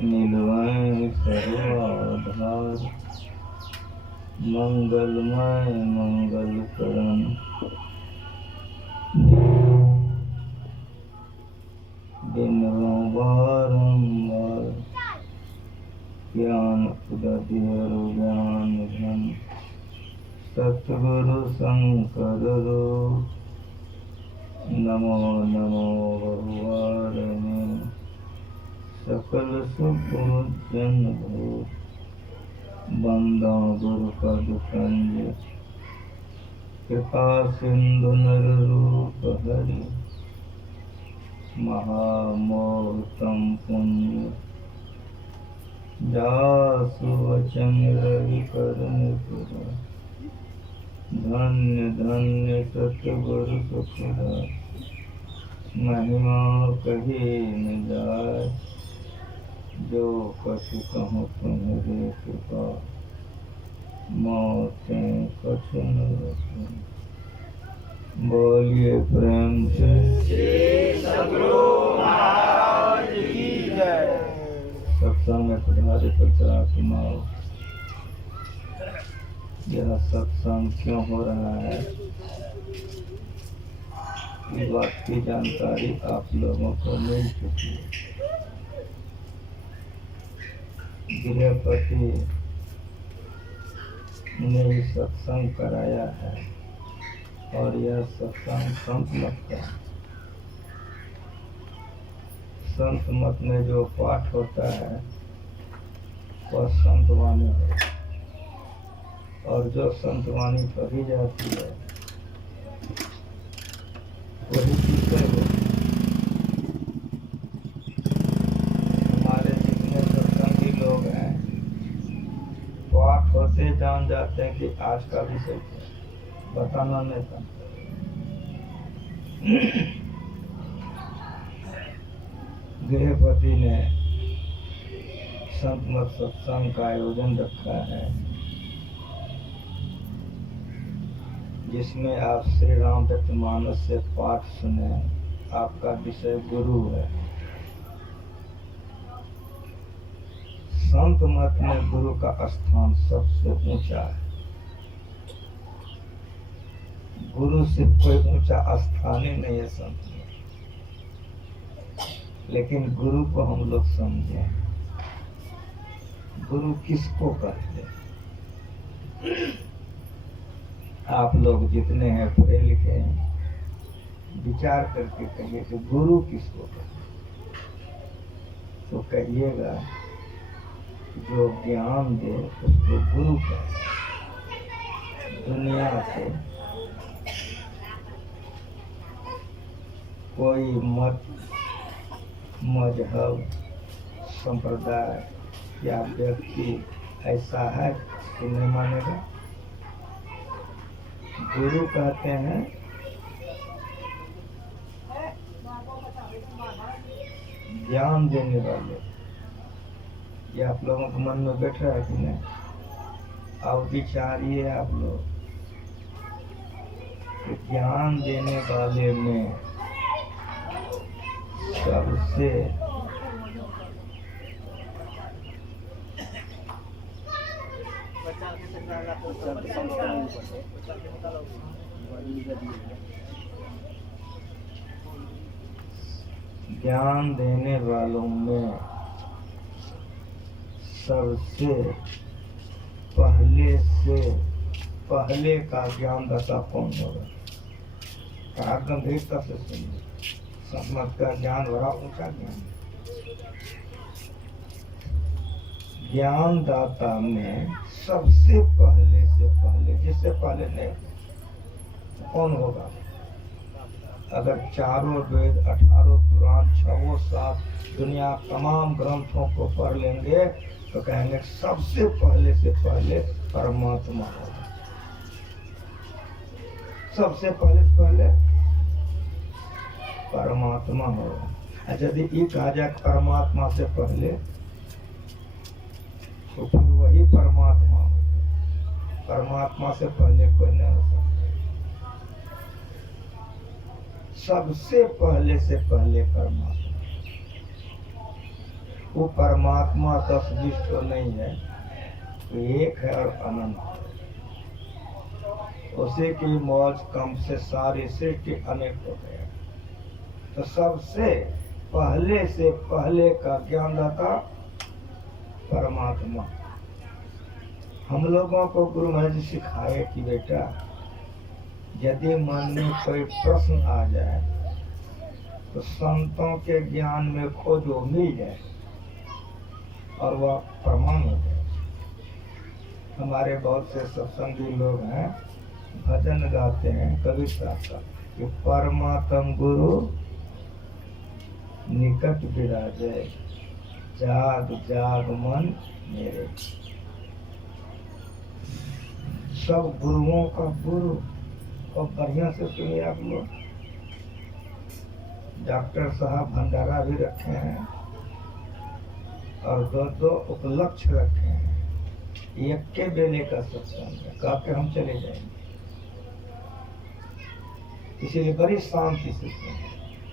नीलमय सर्वाधार मंगलमय मंगलकरण दिनों बारंबार ज्ञान उदय ज्ञान धन सतगुरु शंकर रूप नमो नमो भगवान सकल सुपूजन भूत बंदा गुरु पद कंज कृपा सिंधु नर रूप हरि महामोहतम पुण्य जासु वचन रवि करुण पुरा धन्य धन्य सतगुरु सुखदा महिमा कही न जाय जो कछु कहूँ तुम्हारे कृपा मौतें कछु न रखूं। बोलिए प्रेम से सद्गुरु महाराज की जय। सत्संग में पधारे पत्रा सुनाओ। यह सत्संग क्यों हो रहा है, इस बात की जानकारी आप लोगों को मिल चुकी है। गृहपति ने सत्संग कराया है और यह सत्संग संत मत का है। संत मत में जो पाठ होता है वह संतवाणी है और जो संतवाणी पढ़ी जाती है वही विषय है। हमारे जितने सत्संगी लोग हैं पाठ होते जान जाते हैं कि आज का विषय बताना नहीं था। गृहपति ने संत मत सत्संग का आयोजन रखा है जिसमें आप श्री रामचरितमानस से पाठ सुने। आपका विषय गुरु है। संत मत में गुरु का स्थान सबसे ऊंचा है। गुरु से कोई ऊंचा स्थान ही नहीं है संत में। लेकिन गुरु को हम लोग समझे, गुरु किसको कहते हैं? आप लोग जितने हैं पढ़े लिखे हैं विचार करके कहिए कि गुरु किसको कहते हैं? तो कहिएगा जो ज्ञान दे उसको गुरु कहते हैं। दुनिया से कोई मत मजहब संप्रदाय या व्यक्ति ऐसा है कि नहीं मानेगा। गुरु कहते हैं ज्ञान देने वाले। ये आप लोगों के मन में बैठ रहा है कि नहीं? अब विचारिए आप लोग कि ज्ञान देने वाले में सबसे ज्ञान देने वालों में सबसे पहले का ज्ञानदाता कौन होगा? गंभीरता से सुनिए। संत का ज्ञान बड़ा ऊंचा ज्ञान। ज्ञानदाता में सबसे पहले से पहले, जिससे पहले नहीं, कौन होगा? अगर चारों वेद 18 पुराण 6 शास्त्र दुनिया तमाम ग्रंथों को पढ़ लेंगे तो कहेंगे सबसे पहले परमात्मा होगा। सबसे पहले परमात्मा होगा। यदि ये कहा जाए परमात्मा से पहले तो फिर वही परमात्मा होगा। परमात्मा से पहले कोई नहीं हो सकता। सबसे पहले से पहले परमात्मा। वो परमात्मा 10-20 तो नहीं है, वो एक है और अनंत है। उसी की मौज कम से सारी सृष्टि अनेक हो गया। तो सबसे पहले का ज्ञानदाता परमात्मा। हम लोगों को गुरु महाराज जी सिखाए कि बेटा, यदि मन में कोई प्रश्न आ जाए तो संतों के ज्ञान में खोजो, मिल जाए और वह प्रमाण हो जाए। हमारे बहुत से सत्संगी लोग हैं, भजन गाते हैं कबीर साहब का कि परमात्म गुरु निकट विराजे, जाग जाग मन मेरे। सब गुरुओं का गुरु। और बढ़िया से सुनिए आप लोग, डॉक्टर साहब भंडारा भी रखे हैं और 2 उपलक्ष्य रखे हैं। एक के बेले का सत्संग है, कहा के हम चले जाएंगे। इसीलिए बड़ी शांति से सुने।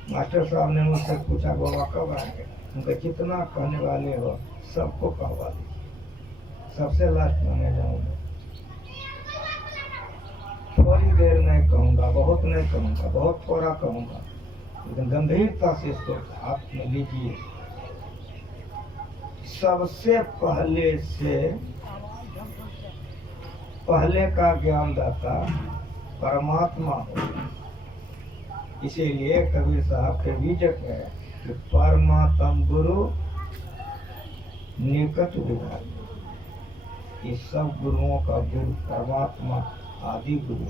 मास्टर साहब ने मुझसे पूछा बाबा कब आएंगे? उनका जितना कहने वाले हो सबको कहवा दीजिए, सबसे लास्ट में मैं जाऊंगा। थोड़ी देर नहीं कहूंगा, बहुत नहीं कहूंगा, बहुत थोड़ा कहूंगा, लेकिन गंभीरता से इसको हाथ में लीजिए। सबसे पहले का ज्ञानदाता परमात्मा हो। इसीलिए कबीर साहब के बीजक है कि परमात्म गुरु निकट विराजे। ये सब गुरुओं का गुरु परमात्मा आदि गुरु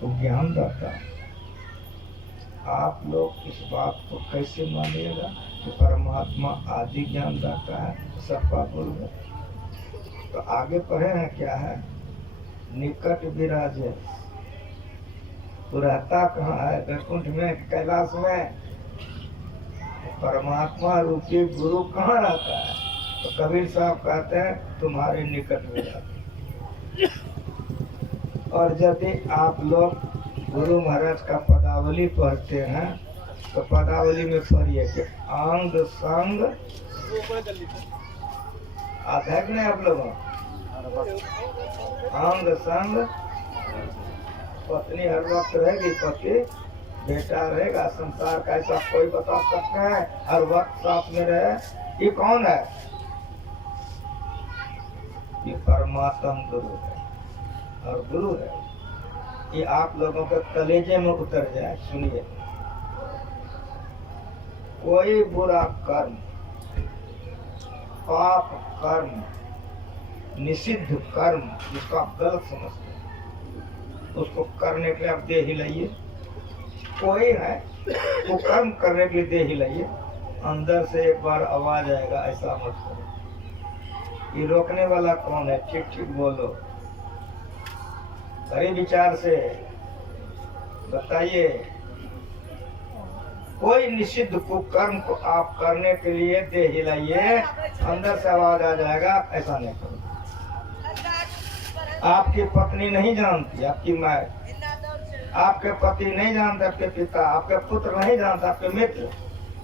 तो ज्ञानदाता। आप लोग इस बात को कैसे मानिएगा कि परमात्मा आदि ज्ञानदाता है, सबका गुरु है? तो आगे पढ़े हैं क्या है? निकट विराजे। तो रहता कहाँ है? वैकुंठ में, कैलाश में। परमात्मा रूपी गुरु कहाँ रहता है? तो कबीर साहब कहते हैं तुम्हारे निकट विराजे। और यदि आप लोग गुरु महाराज का पदावली पढ़ते हैं तो पदावली में पढ़िए कि अंग संग आता है कि नहीं आप लोगों? अंग संग पत्नी हर वक्त रहेगी, पति बेटा रहेगा। संसार का ऐसा कोई बता सकता है हर वक्त साथ में रहे? ये कौन है? ये परमात्म गुरु है और गुरु है। ये आप लोगों के कलेजे में उतर जाए। सुनिए, कोई बुरा कर्म, पाप कर्म, निषिद्ध कर्म जिसको आप गलत समझते हैं, उसको करने के लिए आप दे हिलाइए। कोई है वो कर्म करने के लिए दे हिलाइए, अंदर से एक बार आवाज आएगा ऐसा मत करो। ये रोकने वाला कौन है? ठीक ठीक बोलो, बड़े विचार से बताइए। कोई निषिद्ध कुकर्म को आप करने के लिए दे हिलाइए, अंदर से आवाज आ जाएगा ऐसा नहीं करो। आपकी पत्नी नहीं जानती, आपकी माँ, आपके पति नहीं जानते, आपके पिता, आपके पुत्र नहीं जानते, आपके मित्र,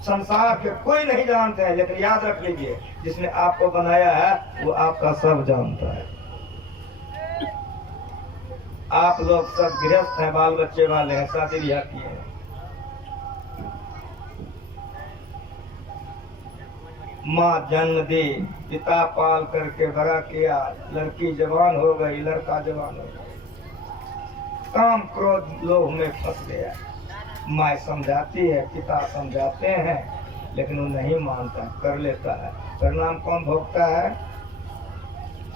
संसार के कोई नहीं जानते हैं। लेकिन याद रख लीजिए, जिसने आपको बनाया है वो आपका सब जानता है। आप लोग सब गृहस्थ हैं, बाल बच्चे वाले हैं, शादी ब्याह किए हैं। माँ जन्म दी, पिता पाल करके बड़ा किया, लड़की जवान हो गई, लड़का जवान हो गया, काम क्रोध लोभ में फंस गया। माँ समझाती है, पिता समझाते हैं, लेकिन वो नहीं मानता, कर लेता है। परिणाम कौन भोगता है?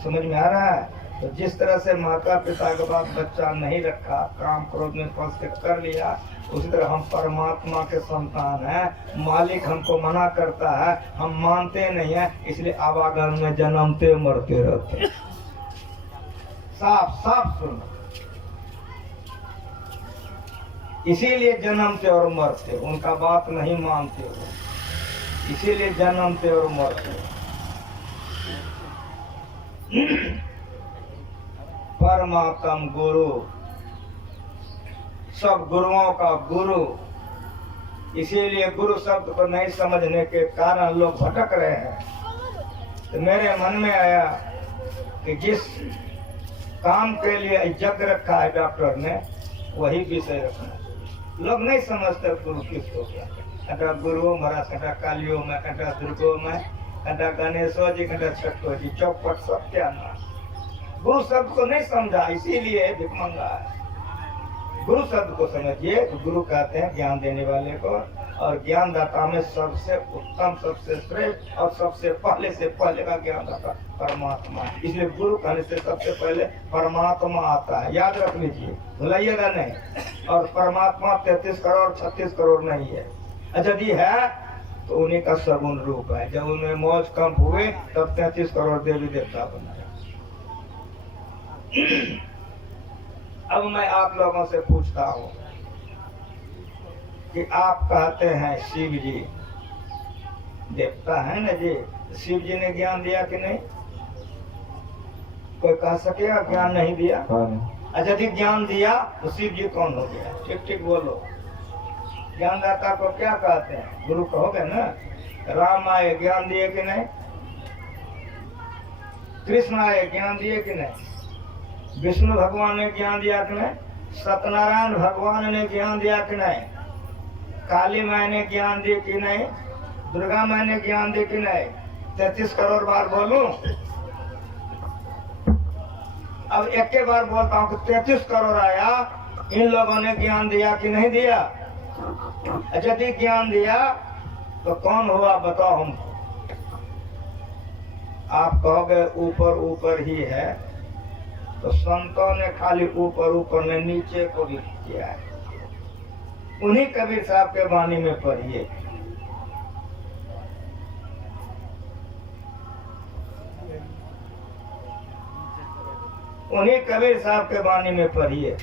समझ में आ रहा है? तो जिस तरह से माता पिता के बाद बच्चा नहीं रखा, काम क्रोध में फंस के कर लिया, उसी तरह हम परमात्मा के संतान हैं। मालिक हमको मना करता है, हम मानते नहीं है, इसलिए आवागमन में जन्मते मरते रहते। साफ साफ सुनो, इसीलिए जन्मते और मरते, उनका बात नहीं मानते हो, इसीलिए जन्मते और मरते। परमात्म गुरु, सब गुरुओं का गुरु इसीलिए गुरु शब्द को नहीं समझने के कारण लोग भटक रहे हैं। तो मेरे मन में आया कि जिस काम के लिए यज्ञ रखा है डॉक्टर ने, वही विषय रखना। लोग नहीं समझते गुरु किसको क्या, कटा गुरुओं महाराज, कटा कालियों में, कटा दुर्गों में, कटा गणेशो जी, कटा छठो जी, चौपट सत्यानाश। गुरु शब्द को नहीं समझा, इसीलिए भिखमंगा है। गुरु शब्द को समझिए। गुरु कहते हैं ज्ञान देने वाले को, और ज्ञानदाता में सबसे उत्तम, सबसे श्रेष्ठ और सबसे पहले से पहले का ज्ञानदाता परमात्मा। इसलिए गुरु कहने से सबसे पहले परमात्मा आता है, याद रख लीजिए, भुलाइएगा नहीं। और परमात्मा 33 करोड़ 36 करोड़ नहीं है, यदि है तो उन्हीं का सगुण रूप है। जब उनमें मौज कम हुए तब 33 करोड़ देवी देवता बनाए। अब मैं आप लोगों से पूछता हूँ कि आप कहते हैं शिव जी देवता है ना जी, शिव जी ने ज्ञान दिया कि नहीं? कोई कह सकेगा ज्ञान नहीं दिया? अच्छा, यदि ज्ञान दिया तो शिव जी कौन हो गया? ठीक ठीक बोलो। ज्ञानदाता को क्या कहते हैं? गुरु कहोगे ना। राम आए, ज्ञान दिए कि नहीं? कृष्ण आए, ज्ञान दिए कि नहीं? विष्णु भगवान ने ज्ञान दिया कि नहीं? सत्यनारायण भगवान ने ज्ञान दिया कि नहीं? काली माँ ने ज्ञान दी कि नहीं? दुर्गा माँ ने ज्ञान दी कि नहीं? 33 करोड़ बार बोलूं? अब एक के बार बोलता हूँ कि 33 करोड़ आया, इन लोगों ने ज्ञान दिया कि नहीं दिया? यदि ज्ञान दिया तो कौन हुआ बताओ हमको। आप कहोगे ऊपर ऊपर ही है, तो संतों ने खाली ऊपर ऊपर ने नीचे को भी किया है। उन्हीं कबीर साहब के वाणी में पढ़िए। उन्हीं कबीर साहब के वाणी में पढ़िए।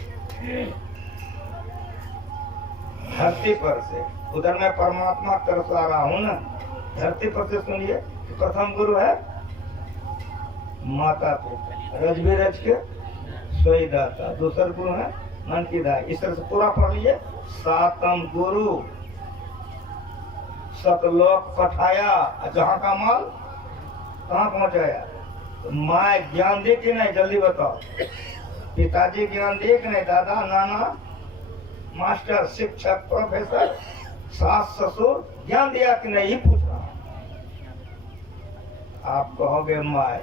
धरती पर से, उधर मैं परमात्मा तरफ आ रहा हूँ ना, धरती पर से सुनिए। प्रथम गुरु है माता पिता, रज भी रज के सोई दाता। दूसरा गुरु है मन की दाई। इस तरह से पूरा पढ़ लीजिए। सातम गुरु सतलोक पठाया, जहाँ का माल कहाँ पहुँचाया? तो माँ ज्ञान दी कि नहीं? जल्दी बताओ। पिताजी ज्ञान दिए कि नहीं? दादा नाना मास्टर शिक्षक प्रोफेसर सास ससुर ज्ञान दिया कि नहीं? ये पूछ रहा हूँ। आप कहोगे माए,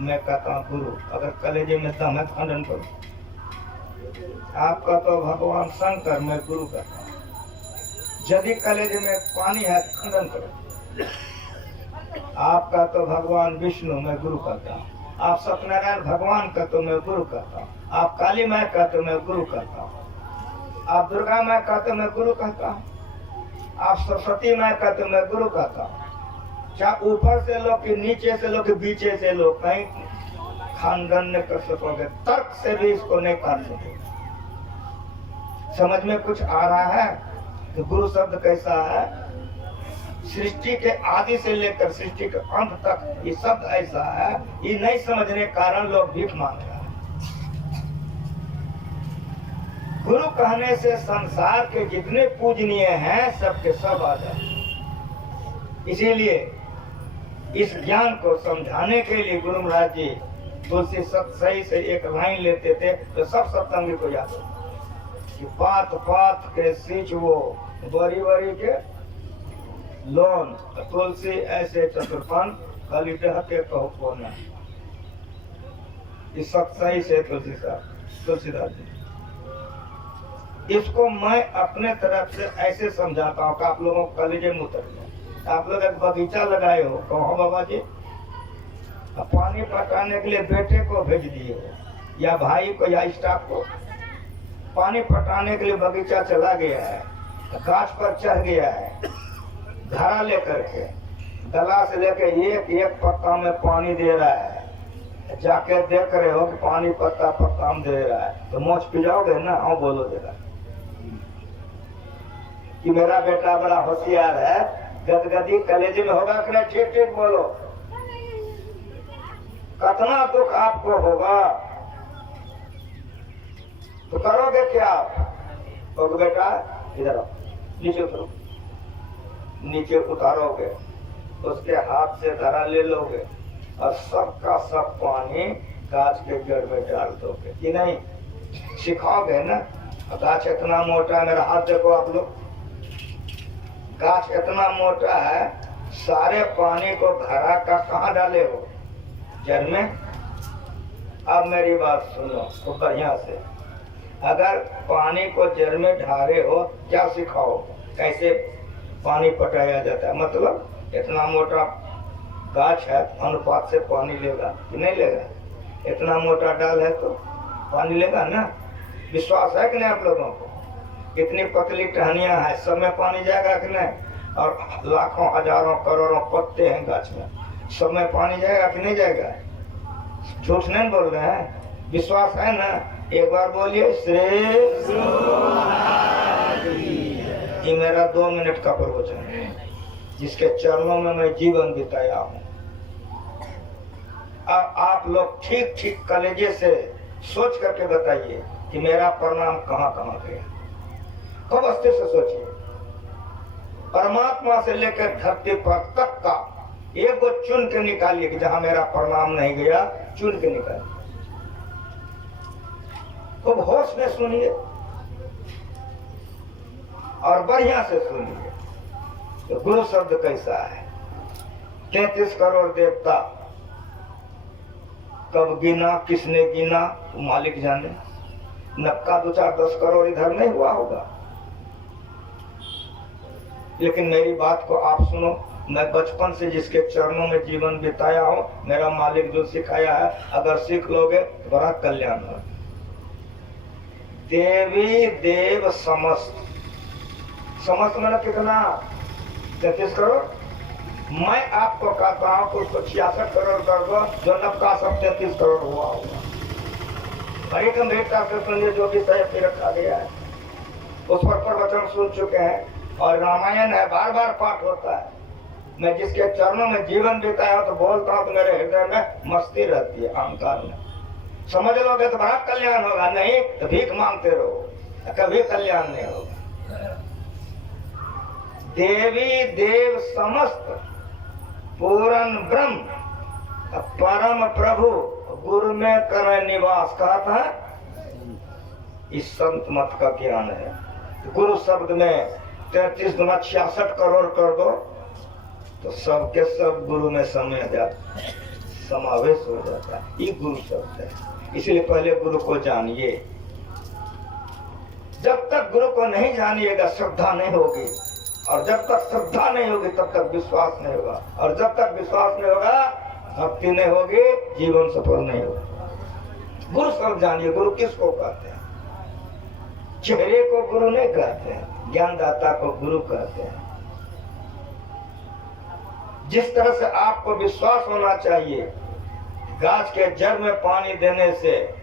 मैं कहता हूँ गुरु। अगर कलेजे में दम है खंडन करो। आपका तो भगवान शंकर, मैं गुरु कहता हूँ। यदि कलेजे में पानी है खंडन करो। आपका तो भगवान विष्णु, मैं गुरु कहता हूँ। आप सत्यनारायण भगवान का तो मैं गुरु कहता हूँ। आप काली माँ का तो मैं गुरु कहता हूँ। आप दुर्गा माँ का तो मैं गुरु कहता हूँ। आप सरस्वती माँ का तो मैं गुरु कहता हूँ। चाहे ऊपर से लोग कि नीचे से लोग कि बीचे से लोग, कहीं खंडन नहीं कर सकोगे। तर्क से भी इसको नहीं कर सकोगे। समझ में कुछ आ रहा है कि गुरु शब्द कैसा है? सृष्टि के आदि से लेकर सृष्टि के अंत तक ये शब्द ऐसा है। ये नहीं समझने के कारण लोग भीख मांग रहे हैं। गुरु कहने से संसार के जितने पूजनीय हैं सबके सब आ जाए। इसीलिए इस ज्ञान को समझाने के लिए गुरु महाराज जी तुलसी सही से एक लाइन लेते थे तो सब सत्संगी को याद होता कि पात पात के सींच वो बड़ी बड़ी के लोन, तुलसी ऐसे चतुर्पन खाली डह के कहो कोना। इस सही से तुलसीदास जी, इसको मैं अपने तरफ से ऐसे समझाता हूँ कि आप लोगों को कलेजे में उतर जाए। आप लोग एक बगीचा लगाए हो, कहो बाबा जी, पानी पटाने के लिए बेटे को भेज दिए हो या भाई को या स्टाफ को, पानी पटाने के लिए बगीचा चला गया है, गाछ पर चढ़ गया है, घड़ा लेकर के गला से लेके एक एक पत्ता में पानी दे रहा है। जाके देख रहे हो कि पानी पत्ता पत्ता में दे रहा है, तो मोच पिजाओगे ना? हाँ बोलो जरा कि मेरा बेटा बड़ा होशियार है। गदगदी कलेजे में होगा कि नहीं? ठीक ठीक बोलो। कितना दुख आपको होगा तो करोगे क्या? तो बेटा इधर आओ, नीचे उतरो, नीचे उतारोगे, उसके हाथ से धरा ले लोगे और सबका सब पानी गाछ के जड़ में डाल दोगे कि नहीं? सिखाओगे ना। गाछ इतना मोटा है, मेरा हाथ देखो आप लोग, गाछ इतना मोटा है, सारे पानी को घरा का कहाँ डाले हो? जड़ में। अब मेरी बात सुनो तो बढ़िया से, अगर पानी को जड़ में ढारे हो, क्या सिखाओ? कैसे पानी पटाया जाता है? मतलब इतना मोटा गाछ है, अनुपात से पानी लेगा कि नहीं लेगा? इतना मोटा डाल है तो पानी लेगा ना। विश्वास है कि नहीं आप लोगों को? इतनी पतली टहनियां हैं, सब में पानी जाएगा कि नहीं? और लाखों हजारों करोड़ों पत्ते हैं गाछ में, सब में पानी जाएगा कि नहीं जाएगा? झूठ नहीं बोल रहे हैं, विश्वास है ना? एक बार बोलिए श्री। ये मेरा 2 मिनट का प्रवचन है, जिसके चरणों में मैं जीवन बिताया हूँ। अब आप लोग ठीक ठीक कलेजे से सोच करके बताइए कि मेरा प्रणाम कहाँ कहाँ गया। खूब अस्थिर से सोचिए, परमात्मा से लेकर धरती पर तक का एक को चुन के निकालिए कि जहां मेरा प्रणाम नहीं गया, चुन के निकालिए। खूब होश में सुनिए और बढ़िया से सुनिए। तो गुरु शब्द कैसा है? 33 करोड़ देवता कब गिना, किसने गिना, तो मालिक जाने। नक्का 2, 4, 10 करोड़ इधर नहीं हुआ होगा। लेकिन मेरी बात को आप सुनो, मैं बचपन से जिसके चरणों में जीवन बिताया हूं, मेरा मालिक जो सिखाया है, अगर सीख लोगे तो बड़ा कल्याण हो। देवी देव समस्त, समस्त मतलब कितना? 33 करोड़। मैं आपको कहता हूं कि उसको 66 करोड़ कर दो, जो नक्का सब 33 करोड़ हुआ होगा। बड़ी गंभीरता से सुनिए, जो भी सही रखा गया है, उस पर प्रवचन सुन चुके हैं और रामायण है, बार बार पाठ होता है। मैं जिसके चरणों में जीवन बिताया तो बोलता हूँ तो मेरे हृदय में मस्ती रहती है, अहंकार में। समझ लोगे तो बड़ा कल्याण होगा, नहीं तो भीख मांगते रहो, कभी कल्याण नहीं होगा। देवी देव समस्त पूर्ण ब्रह्म परम प्रभु गुरु में करे निवास, कहता है। इस संत मत का ज्ञान है। गुरु शब्द में 33 गुना 66 करोड़ कर दो तो सबके सब गुरु में समावेश हो जाता है। ये गुरु शब्द है। इसलिए पहले गुरु को जानिए। जब तक गुरु को नहीं जानिएगा श्रद्धा नहीं होगी, और जब तक श्रद्धा नहीं होगी तब तक विश्वास नहीं होगा, और जब तक विश्वास नहीं होगा भक्ति नहीं होगी, जीवन सफल नहीं होगा। गुरु शब्द जानिए। गुरु किसको कहते हैं? चेहरे को गुरु नहीं कहते हैं, ज्ञानदाता को गुरु कहते हैं। जिस तरह से आपको विश्वास होना चाहिए, गाछ के जड़ में पानी देने से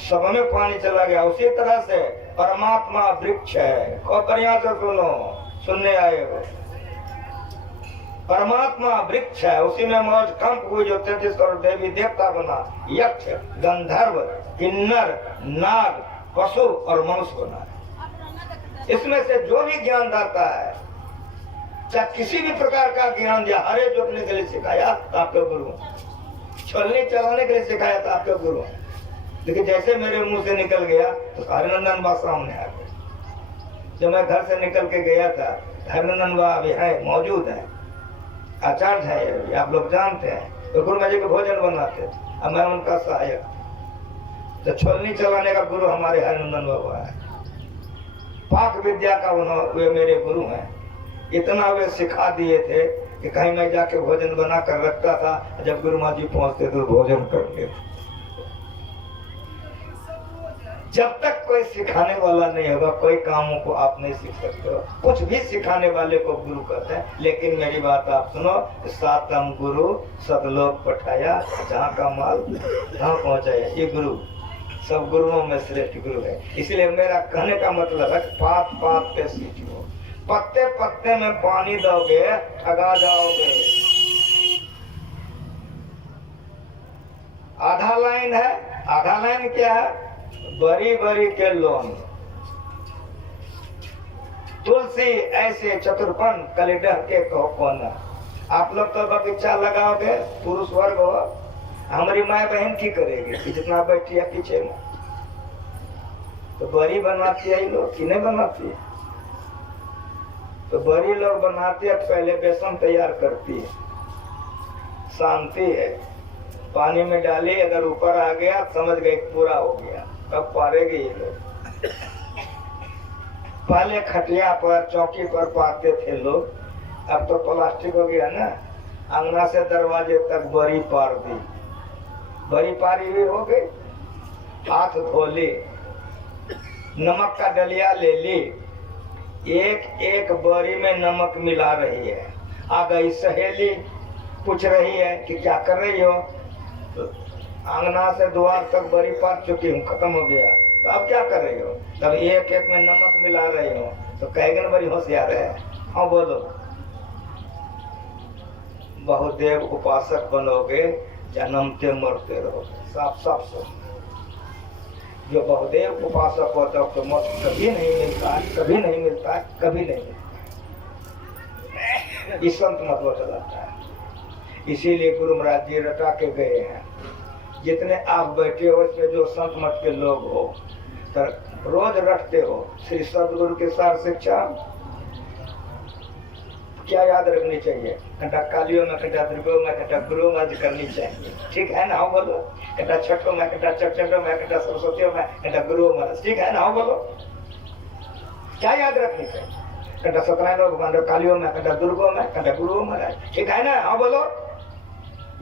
सब में पानी चला गया, उसी तरह से परमात्मा वृक्ष है। और बढ़िया से सुनो, सुनने आए हो, परमात्मा वृक्ष है, उसी में मौज कंप हुई जो 33 करोड़ देवी देवता बना, यक्ष, गंधर्व, किन्नर, नाग, पशु और मनुष्य बना है। इसमें से जो भी ज्ञान दाता है, चाहे किसी भी प्रकार का ज्ञान दिया, हरे जोतने के लिए सिखाया तो आपके गुरु, छलनी चलाने के लिए सिखाया था आपके गुरु। लेकिन जैसे मेरे मुंह से निकल गया तो हरिनंदन बा सामने आ गए। जब मैं घर से निकल के गया था, हरिनंदन बा अभी है, मौजूद है, आचार्य है, आप लोग जानते हैं। तो गुरु जी को भोजन बनाते थे, अब मैं उनका सहायक। तो छलनी चलाने का गुरु हमारे हरिनंदन बाबा है। पाक विद्या का वे मेरे गुरु हैं। इतना वे सिखा दिए थे कि कहीं मैं जाके भोजन बना कर रखता था, जब गुरु माँ जी पहुंचते तो भोजन करते थे। जब तक कोई सिखाने वाला नहीं होगा, कोई कामों को आप नहीं सीख सकते हो। कुछ भी सिखाने वाले को गुरु कहते हैं। लेकिन मेरी बात आप सुनो, सातम गुरु सतलोक पठाया, जहाँ का माल जहाँ पहुँचाया। ये गुरु सब गुरुओं में श्रेष्ठ गुरु है। इसलिए मेरा कहने का मतलब है, पात पात पे सीखो, पत्ते पत्ते में पानी दोगे ठगा जाओगे। आधा लाइन है, आधा लाइन क्या है? बड़ी बड़ी के लोन, तुलसी ऐसे चतुरपन कलिडर के कहो कौन। आप लोग तो बगीचा लगाओगे, पुरुष वर्ग हो, हमारी माँ बहन की करेगी कि जितना बैठी है पीछे में। तो बड़ी बनाती है लोग कि नहीं बनाती है? तो बड़ी लोग बनाती है, पहले बेसन तैयार करती है, शांति है, पानी में डाली, अगर ऊपर आ गया समझ गए पूरा हो गया, तब पारेगी ये लोग। पहले खटिया पर चौकी पर पाते थे लोग, अब तो प्लास्टिक हो गया ना। अंगना से दरवाजे तक बड़ी पार दी, बड़ी पारी हुई हो गई, हाथ धो ली, नमक का डलिया ले ली, एक एक बड़ी में नमक मिला रही है। आ गई सहेली, पूछ रही है कि क्या कर रही हो? तो आंगना से द्वार तक बड़ी पार चुकी हूँ, खत्म हो गया, तो अब क्या कर रही हो? तब एक एक में नमक मिला रही हो। तो कहेगा ना बड़ी होशियार है। हाँ बोलो, बहुदेव उपासक बनोगे, जन्मते मरते रहोगे। साफ साफ सुन, जो बहुदेव उपासक होता है तो मौत कभी नहीं मिलता है, कभी नहीं मिलता है, कभी नहीं मिलता। इस संत मतलब चलाता है। इसीलिए गुरु महाराज जी रटा के गए हैं। जितने आप बैठे हो इसमें जो संत मत के लोग हो, तो रोज रटते हो श्री सदगुरु के सार शिक्षा। क्या याद रखनी चाहिए? घंटा कालियों में, घंटा दुर्गो में, घंटा गुरु में करनी चाहिए, ठीक है ना? हाँ बोलो। घंटा छठों में, घंटा चटचटों में, घंटा सरस्वतियों में, घंटा गुरु में, ठीक है ना? हाँ बोलो। क्या याद रखनी चाहिए? घंटा सत्यनारायण भगवान कालियों में, घंटा दुर्गो में, घंटा गुरु में, ठीक है ना? हाँ बोलो।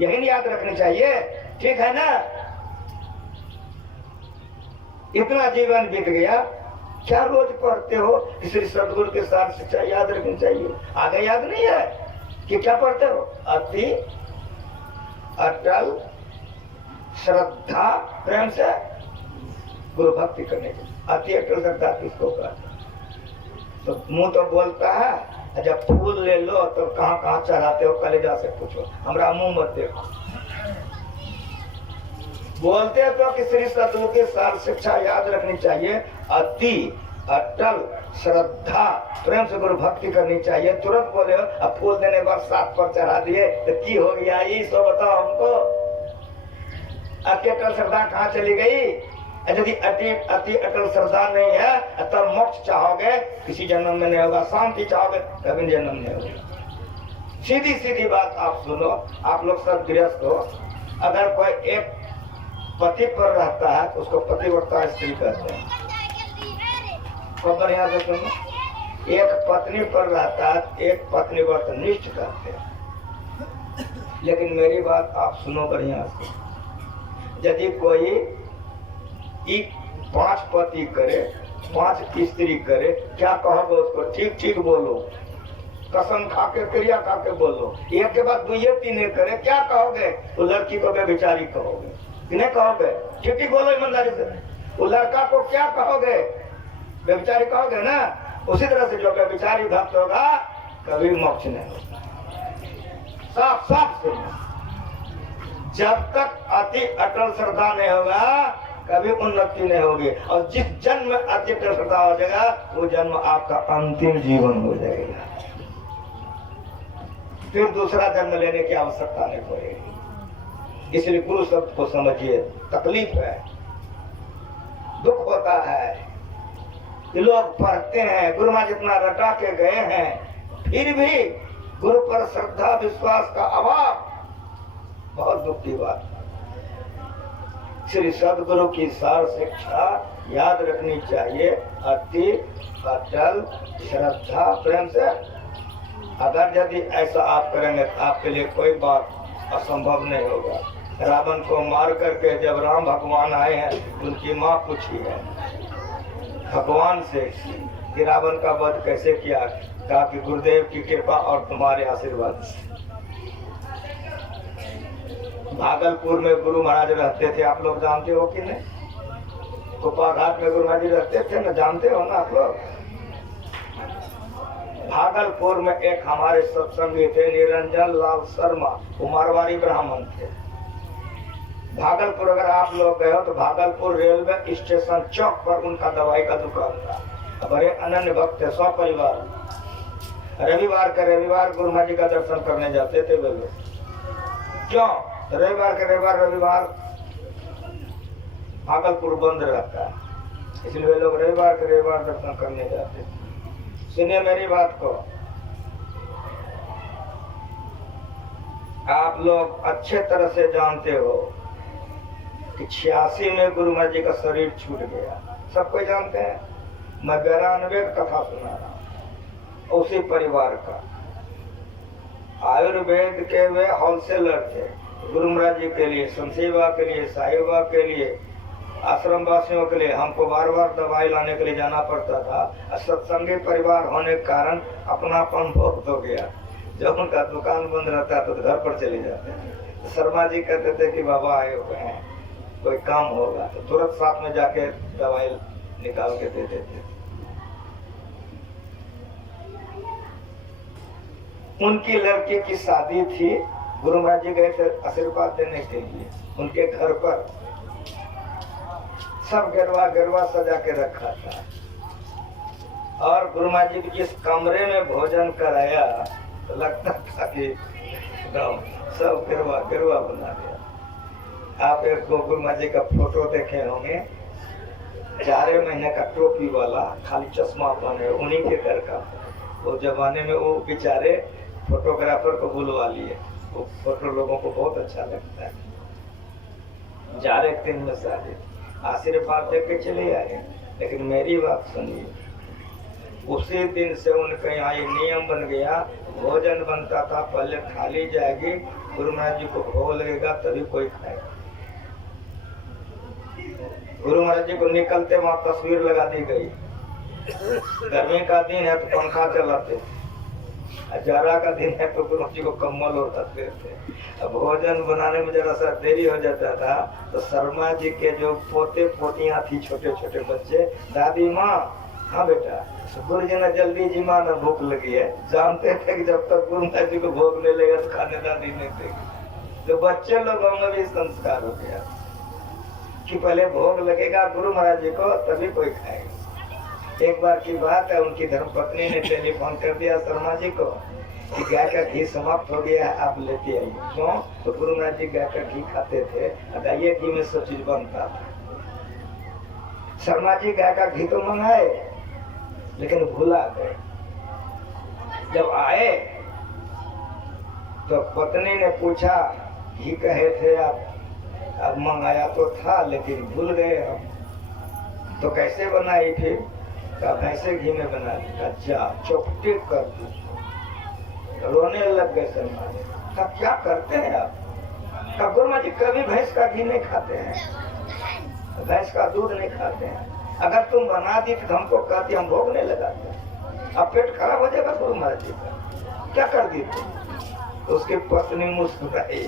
यही याद रखनी चाहिए, ठीक है ना? इतना जीवन बीत गया, क्या रोज पढ़ते हो? श्री सदगुरु के साथ शिक्षा याद रखनी चाहिए। आगे याद नहीं है कि क्या पढ़ते हो? अति अटल श्रद्धा प्रेम से गुरु भक्ति करने की। अति अटल श्रद्धा किसको कहते? तो मुंह तो बोलता है, जब फूल ले लो तो कहाँ कहाँ चढ़ाते हो? कलेजा से पूछो, हमारा मुंह मत देखो। बोलते तो कि श्री सदगुरु के साथ शिक्षा याद रखनी चाहिए। अति अटल श्रद्धा प्रेम से गुरु भक्ति करनी चाहिए। तुरंत बोले हो, अब फूल देने बाद 7 पर चढ़ा दिए तो की हो गया? ये सो बताओ हमको। अति अटल श्रद्धा कहाँ चली गई? यदि अति अटल श्रद्धा नहीं है तब मोक्ष चाहोगे, किसी जन्म में नहीं होगा। शांति चाहोगे, कभी जन्म नहीं होगा। सीधी सीधी बात आप सुनो, आप लोग सब गृहस्थ हो। अगर कोई एक पति पर रहता है तो उसको पतिव्रता स्त्री कहते हैं। खबर यहाँ से सुनो, एक पत्नी पर रहता है, एक पत्नी व्रत निष्ठ कहते हैं। लेकिन मेरी बात आप सुनो बढ़िया से। यदि कोई 5 पति करे, 5 स्त्री करे, क्या कहोगे उसको? ठीक ठीक बोलो, कसम खा के, क्रिया खा के बोलो। एक के बाद 2-3 करे, क्या कहोगे? तो लड़की को बेचारी कहोगे, नहीं कहोगे? ठीक ठीक बोलो ईमानदारी से। वो लड़का को क्या कहोगे? बेचारी कहोगे ना। उसी तरह से जो बेचारी भक्त होगा कभी मोक्ष नहीं होगा। साफ साफ सुनो, जब तक अति अटल श्रद्धा नहीं होगा कभी उन्नति नहीं होगी। और जिस जन्म में अति अटल श्रद्धा हो जाएगा वो जन्म आपका अंतिम जीवन हो जाएगा। फिर दूसरा जन्म लेने की आवश्यकता नहीं पड़ेगी। इसलिए गुरु शब्द को समझिए। तकलीफ है, दुख होता है कि लोग पढ़ते हैं, गुरु माँ जितना रटा के गए हैं, फिर भी गुरु पर श्रद्धा विश्वास का अभाव, बहुत दुख की बात। श्री सदगुरु की सार शिक्षा याद रखनी चाहिए। अति अटल श्रद्धा प्रेम से। अगर यदि ऐसा आप करेंगे तो आपके लिए कोई बात असंभव नहीं होगा। रावण को मार करके जब राम भगवान आए हैं, उनकी माँ पूछी है भगवान से कि रावण का वध कैसे किया? कहा कि गुरुदेव की कृपा और तुम्हारे आशीर्वाद से। भागलपुर में गुरु महाराज रहते थे, आप लोग जानते हो कि नहीं? कुपाघाट में गुरु महाराज जी रहते थे ना, जानते हो ना आप लोग? भागलपुर में एक हमारे सत्संगी थे, निरंजन लाल शर्मा, वो मारवाड़ी ब्राह्मण थे। भागलपुर अगर आप लोग गए हो तो भागलपुर रेलवे स्टेशन चौक पर उनका दवाई का दुकान था। बड़े अनन्य भक्त है, 100 परिवार। रविवार का रविवार गुरु महाराज जी का दर्शन करने जाते थे वे लोग। क्यों? रविवार भागलपुर बंद रहता है, इसलिए वे लोग रविवार के रविवार दर्शन करने जाते थे। सुनिए मेरी बात को, आप लोग अच्छे तरह से जानते हो कि 86 में गुरु महाराज जी का शरीर छूट गया, सब कोई जानते हैं। मैं 92 कथा सुना रहा हूं उसी परिवार का। आयुर्वेद के वे होलसेलर थे, गुरु महाराज जी के लिए, संसेवा के लिए, साहिबा के लिए, आश्रम वासियों के लिए। हमको बार बार दवाई लाने के लिए जाना पड़ता था। सत्संगी परिवार होने के कारण अपनापन बहुत हो गया। जब उनका दुकान बंद रहता तो घर पर चले जाते हैं। तो शर्मा जी कहते थे कि बाबा आए हुए हैं, कोई काम होगा, तो तुरंत साथ में जाके दवाई निकाल के दे देते। उनकी लड़की की शादी थी, गुरु महाराज जी गए थे आशीर्वाद देने के लिए। उनके घर पर सब गरवा सजा के रखा था, और गुरु महाराज जी जिस कमरे में भोजन कराया तो लगता था कि गाँव सब गरवा बना गया। आप एक गुरु महाराज जी का फोटो देखे होंगे, 4 महीने का टोपी वाला, खाली चश्मा पहने, उन्हीं के घर का। वो जमाने में वो बेचारे फोटोग्राफर को बुलवा लिए, वो फोटो लोगों को बहुत अच्छा लगता है। 4 दिन में शादी, आशीर्वाद दे के चले आए। लेकिन मेरी बात सुनिए, उसी दिन से उनके यहाँ ये नियम बन गया, भोजन बनता था पहले थाली जाएगी, गुरु महाराज जी को भोग लगेगा तभी कोई खाएगा। गुरु महाराज जी को निकलते वहां तस्वीर लगा दी गई। गर्मी का दिन है तो पंखा चलाते, जाड़ा का दिन है तो गुरु जी को कम्बल ओढ़ाते थे। अब भोजन बनाने में जरा सा देरी हो जाता था तो शर्मा जी के जो पोते पोतियां थी, छोटे छोटे बच्चे, दादी माँ, हाँ बेटा, गुरु जी ने जल्दी जी माँ, न भूख लगी है। जानते थे कि जब तक गुरु महाराज जी को भोग नहीं लेगा तो खाने दादी नहीं देगी। तो बच्चे लोगों में भी संस्कार हो गया कि पहले भोग लगेगा गुरु महाराज जी को तभी कोई खाएगा। एक बार की बात है, उनकी धर्मपत्नी ने टेलीफोन कर दिया शर्मा जी को कि गाय का घी समाप्त हो गया है, आप लेते आइए। क्यों? तो गुरु महाराज जी गाय का घी खाते थे, गाय घी में सब चीज बनता था। शर्मा जी गाय का घी तो मंगाए लेकिन भूला गए। जब आए तो पत्नी ने पूछा, घी कहे थे आप? अब मंगाया तो था लेकिन भूल गए हम। तो कैसे बनाई फिर? कैसे घी में बना दी? अच्छा, चौपटी कर दी। रोने लग गए शर्मा जी। तब क्या करते हैं आप? गुरु महाराज जी कभी भैंस का घी नहीं खाते हैं, भैंस का दूध नहीं खाते हैं। अगर तुम बना दी तो हमको कहती, हम भोग नहीं लगाते। अब पेट खराब हो जाएगा गुरु महाराज जी का, क्या कर दी तुम? उसकी पत्नी मुस्कुराई।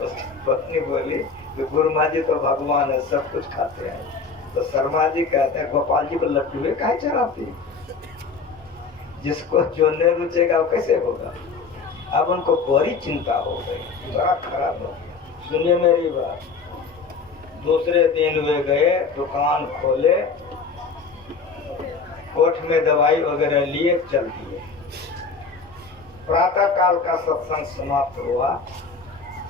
उसकी पत्नी बोली कि गुरु महाराज जी तो भगवान है, सब कुछ खाते हैं। तो शर्मा जी कहते हैं, गोपाल जी को लड्डू काहे चढ़ाती? जिसको जो नहीं रुचेगा वो कैसे होगा? अब उनको बड़ी चिंता हो गई, बड़ा खराब हो गया। सुनिए मेरी बात। दूसरे दिन वे गए, दुकान खोले, कोठ में दवाई वगैरह लिए, चल दिए। प्रातः काल का सत्संग समाप्त हुआ,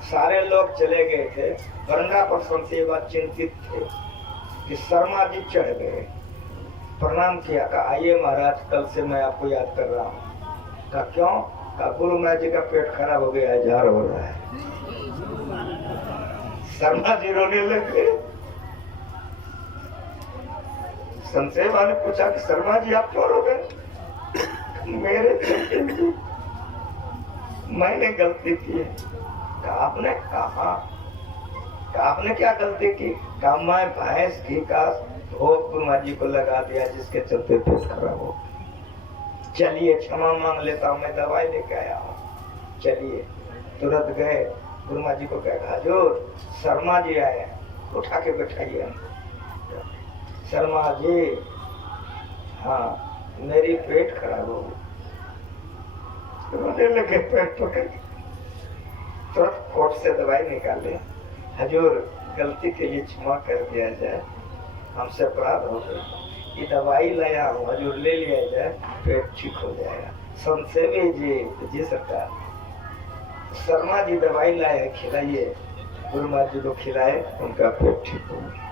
सारे लोग चले गए थे। बरंडा पर संसेवा चिंतित थे कि शर्मा जी चढ़ गए। प्रणाम किया, कहा आइए महाराज, कल से मैं आपको याद कर रहा हूँ। कहा क्यों? कहा गुरु महाराज जी का पेट खराब हो गया है, जार हो रहा है। शर्मा जी रोने लगे। संसेवा ने पूछा कि शर्मा जी आप क्यों रो गए? मेरे मैंने गलती की है। कहा आपने? कहा आपने क्या गलती की? कहा मैं भैंस घी का भोग गुरु महाराज जी को लगा दिया, जिसके चलते पेट खराब हो। चलिए क्षमा मांग लेता हूँ, मैं दवाई लेके आया हूँ। चलिए। तुरंत गए, गुरु महाराज जी को कहा हजूर शर्मा जी आए, उठा के बैठाइए। शर्मा जी, हाँ मेरी पेट खराब हो गई। रोने लगे पेट पकड़। तुरंत कोट से दवाई निकाले। हजूर गलती के लिए क्षमा कर दिया जाए, हमसे अपराध हो गया। ये दवाई लाया हूँ, हजूर ले लिया जाए, पेट ठीक हो जाएगा। संसेवी जी सरकार, शर्मा जी दवाई लाए, खिलाइए। गुरु महाराज जी को खिलाए, उनका पेट ठीक हो गया।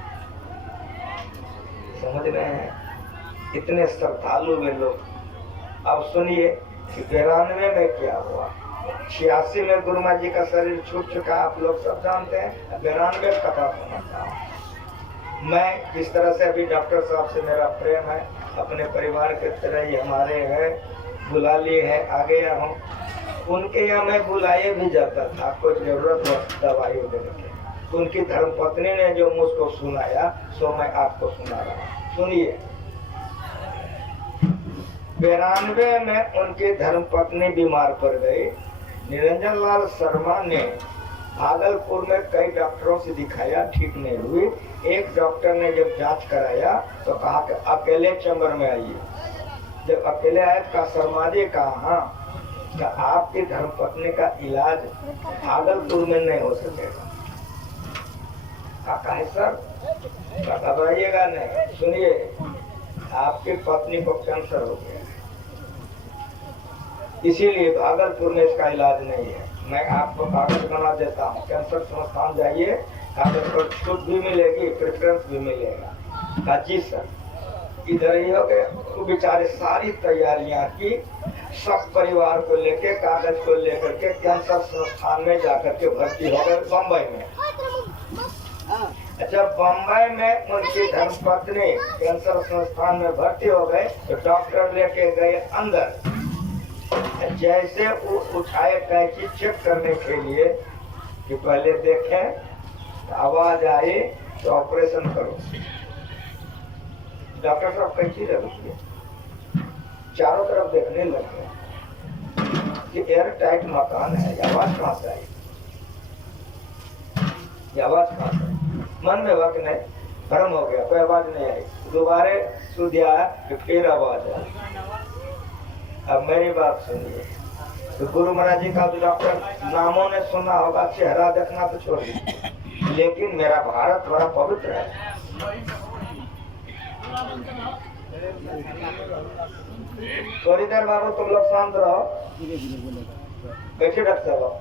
समझ रहे हैं? इतने श्रद्धालु में लोग। अब सुनिए कि 92 में क्या हुआ। 86 में गुरु महाराज जी का शरीर छूट चुका, आप लोग सब जानते हैं। 92 कथा सुनाता हूँ मैं। जिस तरह से अभी डॉक्टर साहब से मेरा प्रेम है, अपने परिवार के तरह ही हमारे है, बुला लिए है, आ गया हूँ। उनके यहाँ मैं बुलाए भी जाता था, कोई जरूरत हो दवाई वगैरह की। तो उनकी धर्मपत्नी ने जो मुझको सुनाया, सो मैं आपको सुना रहा हूँ। सुनिए। 92 में उनकी धर्मपत्नी बीमार पड़ गई। निरंजन लाल शर्मा ने भागलपुर में कई डॉक्टरों से दिखाया, ठीक नहीं हुई। एक डॉक्टर ने जब जांच कराया तो कहा कि अकेले चैम्बर में आइए। जब अकेले आए तो शर्मा जी कहा, आपकी धर्मपत्नी का इलाज भागलपुर में नहीं हो सकेगा। कहा सर, घबराइएगा नहीं, सुनिए, आपकी पत्नी को कैंसर हो गया, इसीलिए भागलपुर में इसका इलाज नहीं है। मैं आपको कागज बना देता हूँ, कैंसर संस्थान जाइए, कागज पर छूट भी मिलेगी, प्रेफरेंस भी मिलेगा। कहा जी सर, इधर ही हो गए। तो बेचारे सारी तैयारियां की, सब परिवार को लेके, कागज को लेकर के कैंसर संस्थान में जाकर के भर्ती हो गए, बम्बई में। जब बम्बई में उनकी धर्मपत्नी कैंसर संस्थान में भर्ती हो गए तो डॉक्टर लेके गए अंदर। जैसे वो उठाए कैंची चेक करने के लिए कि पहले देखें, आवाज आई तो ऑपरेशन करो। डॉक्टर साहब कैंची रख दिए, चारों तरफ देखने लगे कि एयर टाइट मकान है, आवाज कहाँ से आई, आवाज कहाँ से? मन में वक्त नहीं, भ्रम हो गया, कोई आवाज नहीं आई। दोबारा सुधिया कि फिर आवाज आई। अब मेरी बात सुनिए, तो गुरु महाराज जी का डॉक्टर नामों ने सुना होगा, चेहरा देखना तो छोड़ दीजिए, लेकिन मेरा भारत बड़ा पवित्र है। थोड़ी देर बाबू तुम लोग शांत रहो, बैठे डॉक्टर साहब।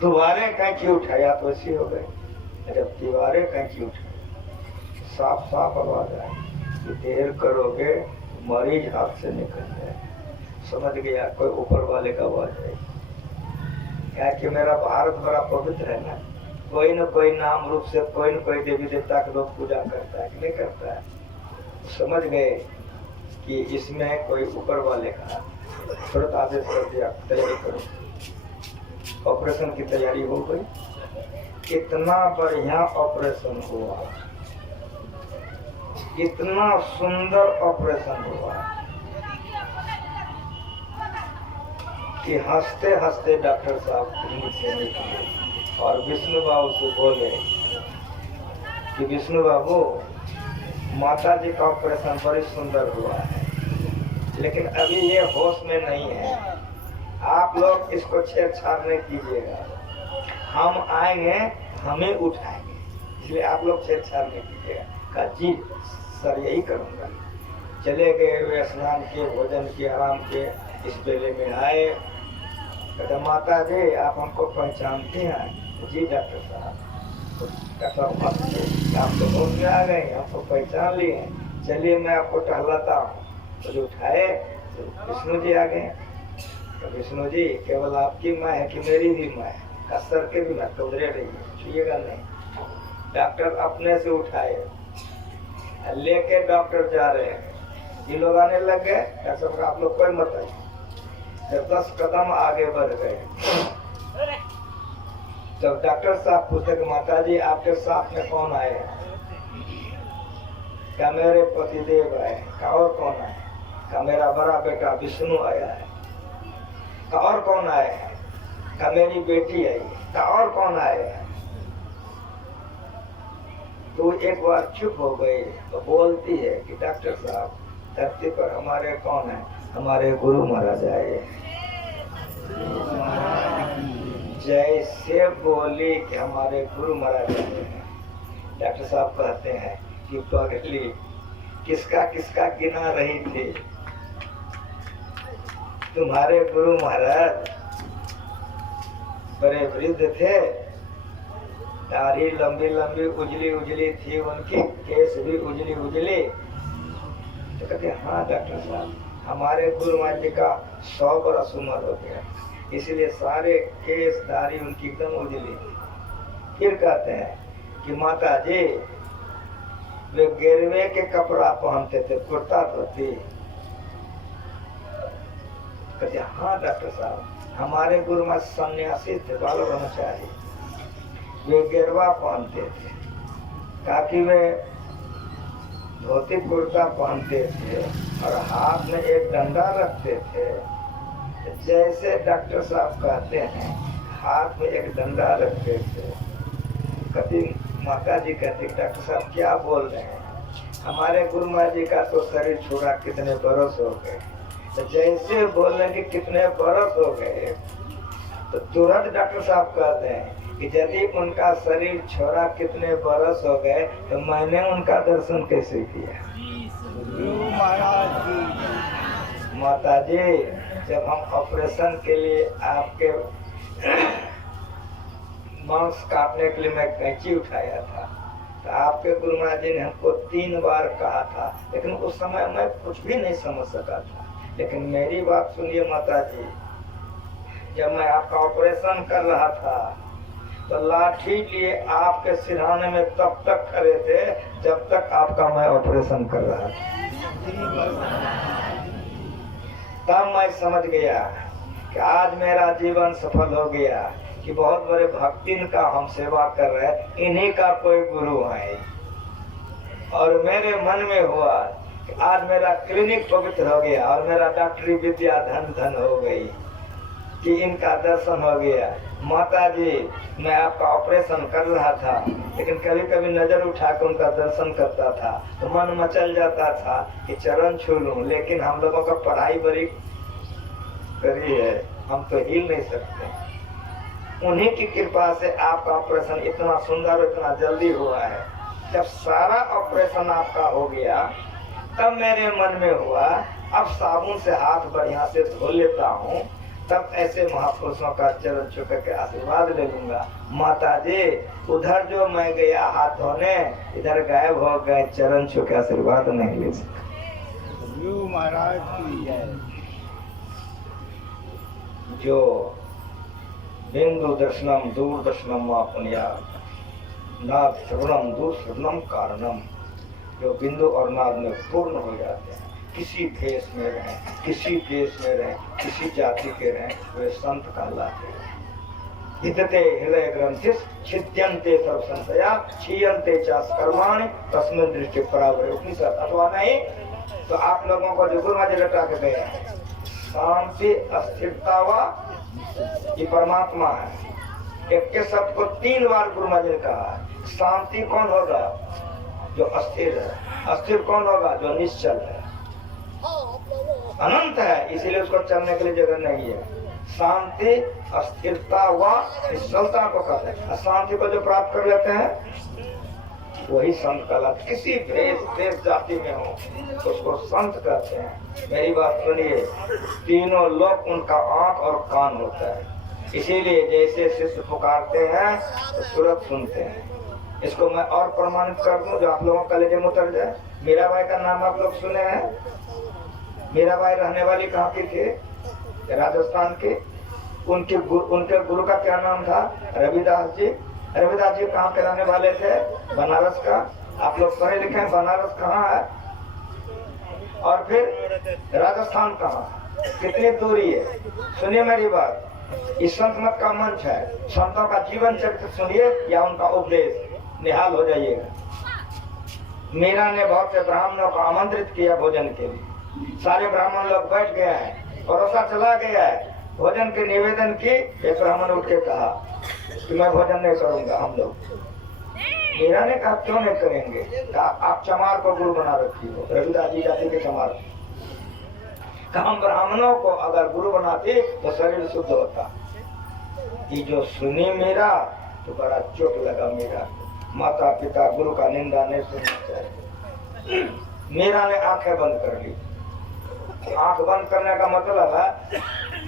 दोबारे कैंची उठाया तो ऐसी हो गई। जब दीवारे कैंची उठाई, साफ साफ आवाज आई कि देर करोगे मरीज हाथ से निकल जाए। समझ गया, कोई ऊपर वाले का आवाज है। क्या कि मेरा भारत बड़ा पवित्र है ना, कोई न कोई नाम रूप से कोई न कोई देवी देवता के लोग पूजा करता है कि नहीं करता है। समझ गए कि इसमें कोई ऊपर वाले का तुरंत आदेश कर दिया, तैयारी करो। ऑपरेशन की तैयारी हो गई। कितना बढ़िया ऑपरेशन हुआ, इतना सुंदर ऑपरेशन हुआ कि हंसते हंसते डॉक्टर साहब क्लिनिक से निकले और विष्णु बाबू से बोले कि विष्णु बाबू, माता जी का ऑपरेशन बड़ी सुंदर हुआ है, लेकिन अभी ये होश में नहीं है। आप लोग इसको छेड़छाड़ नहीं कीजिएगा, हम आएंगे हमें उठाएंगे, इसलिए आप लोग छेड़छाड़ नहीं कीजिएगा। कहा जी सर यही करूँगा। चले गए, वे स्नान किए, भोजन किए, आराम किए। इस बेले में आए, कहते माता जी आप हमको पहचानते हैं? जी डॉक्टर साहब। आप तो होश में आ गए, हमको पहचान लिए, चलिए मैं आपको टहलाता हूँ। तो जो उठाए तो विष्णु जी आ गए। तो विष्णु जी केवल आपकी माँ है कि मेरी भी माँ है? कसर के भी मत उधरे रहिए, छुइएगा नहीं। डॉक्टर अपने से उठाए, लेके डॉक्टर जा रहे हैं। ये लोग आने लग गए, डॉक्टर आप लोग कोई मत आइए। जब 10 कदम आगे बढ़ गए जब डॉक्टर साहब पूछते कि माता जी आपके साथ में कौन आए हैं? क्या मेरे पतिदेव आए? क्या और कौन आए? क्या मेरा बड़ा बेटा विष्णु आया है? क्या और कौन आए हैं? क्या मेरी बेटी आई है? क्या और कौन आए हैं? तो एक बार चुप हो गई तो बोलती है कि डॉक्टर साहब धरती पर हमारे कौन है? हमारे गुरु महाराज आए। जैसे बोली कि हमारे गुरु महाराज आए हैं, डॉक्टर साहब कहते हैं कि पगली किसका किसका गिना रही थी? तुम्हारे गुरु महाराज बड़े वृद्ध थे, दाढ़ी लंबी लंबी उजली उजली थी, उनकी केस भी उजली उजली। तो कहते हाँ डॉक्टर साहब हमारे गुरु महाराज जी का 100 बरस उम्र हो गया, इसलिए सारे केस दाढ़ी उनकी एकदम उजली। फिर कहते हैं कि माता जी वे गिरवे के कपड़ा पहनते थे, कुर्ता धोती। कहते हाँ डॉक्टर साहब हमारे गुरु महाराज सन्यासी थे, बाल ब्रह्मचारी, वे गिरवा पहनते थे, ताकि वे धोती कुर्ता पहनते थे और हाथ में एक डंडा रखते थे। जैसे डॉक्टर साहब कहते हैं हाथ में एक डंडा रखते थे। कभी माता जी कहते डॉक्टर साहब क्या बोल रहे हैं? हमारे गुरु महाराज जी का तो शरीर छोड़ा कितने बरस हो गए। तो जैसे बोलने के कितने बरस हो गए तो तुरंत डॉक्टर साहब कहते हैं कि यदि उनका शरीर छोड़ा कितने बरस हो गए तो मैंने उनका दर्शन कैसे किया? माता जी जब हम ऑपरेशन के लिए आपके मांस काटने के लिए मैं कैंची उठाया था तो आपके गुरु महाराज जी ने हमको 3 बार कहा था, लेकिन उस समय मैं कुछ भी नहीं समझ सका था। लेकिन मेरी बात सुनिए माता जी, जब मैं आपका ऑपरेशन कर रहा था तो लाठी लिए आपके सिरहाने में तब तक खड़े थे जब तक आपका मैं ऑपरेशन कर रहा था। तब मैं समझ गया कि आज मेरा जीवन सफल हो गया कि बहुत बड़े भक्तिन का हम सेवा कर रहे हैं, इन्हीं का कोई गुरु है। और मेरे मन में हुआ कि आज मेरा क्लिनिक पवित्र हो गया और मेरा डॉक्टरी विद्या धन धन हो गई कि इनका दर्शन हो गया। माता जी मैं आपका ऑपरेशन कर रहा था, लेकिन कभी कभी नजर उठा कर उनका दर्शन करता था तो मन मचल जाता था कि चरण छू लूं, लेकिन हम लोगों का पढ़ाई बड़ी करी है, हम तो हिल नहीं सकते। उन्हीं की कृपा से आपका ऑपरेशन इतना सुंदर और इतना जल्दी हुआ है। जब सारा ऑपरेशन आपका हो गया तब मेरे मन में हुआ अब साबुन से हाथ बढ़िया से धो लेता हूँ, तब ऐसे महापुरुषों का चरण छू के आशीर्वाद ले लूंगा। माता जी उधर जो मैं गया हाथ धोने, इधर गायब हो गए, चरण छू के आशीर्वाद नहीं ले सका। महाराज की जय। जो बिंदु दर्शनम दूर दर्शनम पुण्या नाद श्रवणम दूर श्रवणम कारणम, जो बिंदु और नाद में पूर्ण हो जाते हैं, किसी देश में रहें, किसी देश में रहें, किसी जाति के रहें, वे संत कहलाते हैं। हितते हृदय ग्रंथिस छिद्यन्ते सर्व संशया क्षीयन्ते चास कर्माणि तस्मिन् दृष्टि परावरे उपनिषद। अथवा नहीं तो आप लोगों को जो गुरु महाराज रटा के गए हैं, शांति अस्थिरता व ये परमात्मा है। एक के शब्द को 3 बार गुरु महाराज ने कहा। शांति कौन होगा? जो अस्थिर है। अस्थिर कौन होगा? जो निश्चल है, अनंत है, इसीलिए उसको चलने के लिए जगह नहीं है। शांति अस्थिरता व निश्चलता को कहते हैं। शांति को जो प्राप्त कर लेते हैं वही संत कहलाते। किसी देश जाति में हो उसको संत कहते हैं। मेरी बात सुनिए, तीनों लोग उनका आंख और कान होता है, इसीलिए जैसे शिष्य पुकारते हैं तो तुरंत सुनते हैं। इसको मैं और प्रमाणित कर दूं जो आप लोगों का कलेजे में उतर जाए। मीराबाई का नाम आप लोग सुने हैं? मीराबाई रहने वाली कहाँ की थी? राजस्थान के। उनके गुरु का क्या नाम था? रविदास जी। रविदास जी कहाँ के रहने वाले थे? बनारस का। आप लोग पढ़े लिखे हैं, बनारस कहाँ है? और फिर राजस्थान कहाँ? कितनी दूरी है? सुनिए मेरी बात, इस संत मत का मंच है, संतों का जीवन चरित्र सुनिए या उनका उपदेश, निहाल हो जाइएगा। मीरा ने बहुत से ब्राह्मणों को आमंत्रित किया भोजन के लिए। सारे ब्राह्मण लोग बैठ गए हैं, परोसा चला गया है। भोजन के निवेदन की, एक ब्राह्मण उठ के कहा कि मैं भोजन नहीं करूंगा। हम लोग मीरा ने कहा क्यों नहीं करेंगे? कहा आप चमार को गुरु बना रखी हो, रविदास जी जाति के चमार। हम ब्राह्मणों को अगर गुरु बनाते तो शरीर शुद्ध होता। ये जो सुनी मीरा तो बड़ा चोट लगा मीरा। माता पिता गुरु का निंदा नहीं सुनना चाहिए। मीरा ने आंखें बंद कर ली। आंख बंद करने का मतलब है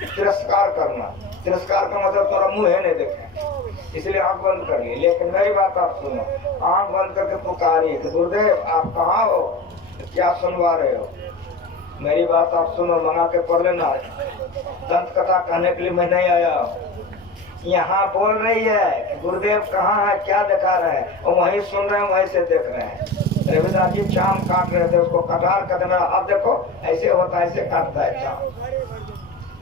तिरस्कार करना। तिरस्कार का मतलब थोड़ा मुंह है नहीं देखे, इसलिए आंख बंद कर ली। लेकिन मेरी बात आप सुनो, आंख बंद करके पुकारिए कि गुरुदेव आप कहाँ हो, क्या सुनवा रहे हो? मेरी बात आप सुनो, मंगा के पढ़ लेना। दंत कथा कहने के लिए मैं नहीं आया। यहाँ बोल रही है कि गुरुदेव कहाँ है, क्या दिखा रहे हैं, और वहीं सुन रहे हैं, वहीं से देख रहे हैं। रविदास जी चाम काट रहे थे, उसको कटार कर मेरा हाथ देखो, ऐसे होता है, ऐसे काटता है चाम।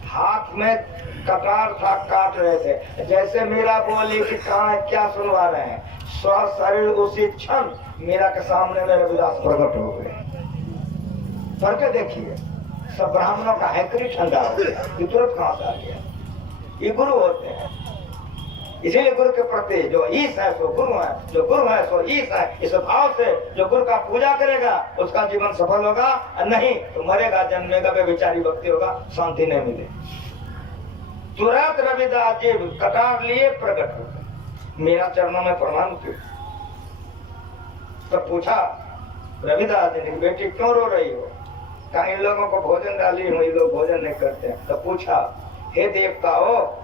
हाथ में कटार था, काट रहे थे। जैसे मीरा बोली कि कहाँ है, क्या सुनवा रहे हैं, स्व शरीर उसी क्षण मीरा के सामने में रविदास प्रकट हो गए। करके देखिए, सब ब्राह्मणों का हैकरी ठंडा हो गया, ये तुरंत कहाँ से आ गया? ये गुरु होते हैं। इसीलिए गुरु के प्रति जो ईश है सो गुरु है, जो गुरु है सो ईश है। इस भाव से जो गुरु का पूजा करेगा उसका जीवन सफल होगा, नहीं तो मरेगा, जन्मेगा, बेविचारी भक्ति होगा, शांति नहीं मिले। तुरंत रविदास जी कटार लिए प्रकट हो गए, मेरा चरणों में प्रणाम किया। तो पूछा रविदास जी ने, बेटी क्यों रो रही हो? कहा इन लोगों को भोजन डाली हूँ, ये लोग भोजन नहीं करते। तो पूछा हे देवता हो,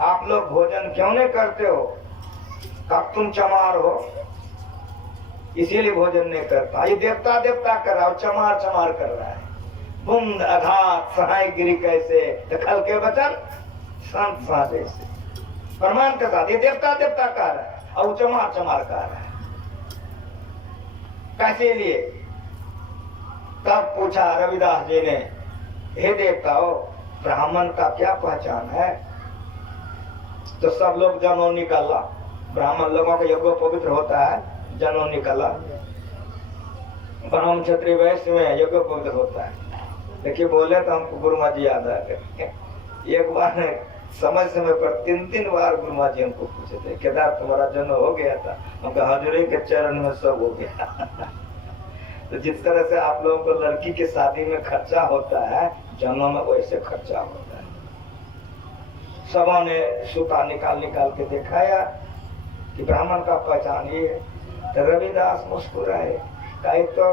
आप लोग भोजन क्यों नहीं करते हो? कहा तुम चमार हो इसीलिए भोजन नहीं करता। ये देवता देवता कर रहा हो, चमार चमार कर रहा है। बुंद अघात सहाय गिरी कैसे, दखल के वचन संत साधे से। प्रमाण के साथ ये देवता देवता कर रहा है और चमार चमार कर रहा है। कैसे लिए? तब पूछा रविदास जी ने, हे देवता हो, ब्राह्मण का क्या पहचान है? तो सब लोग जनेऊ निकाला। ब्राह्मण लोगों का यज्ञ पवित्र होता है, जनेऊ निकाला। ब्राह्मण क्षत्रिय वैश्य में यज्ञ पवित्र होता है। देखिए बोले तो हमको गुरु माँ जी याद आ गए। एक बार समय समय पर 3-3 बार गुरु माँ जी हमको पूछे थे, केदार तुम्हारा जन्म हो गया था? हमको हजूरी के चरण में सब हो गया। तो जिस तरह से आप लोगों को लड़की की शादी में खर्चा होता है, जन्म में वैसे खर्चा होता है। सबों ने सूता निकाल निकाल के दिखाया कि ब्राह्मण का पहचान ये है। तो रविदास मुस्कुराए, कहे तो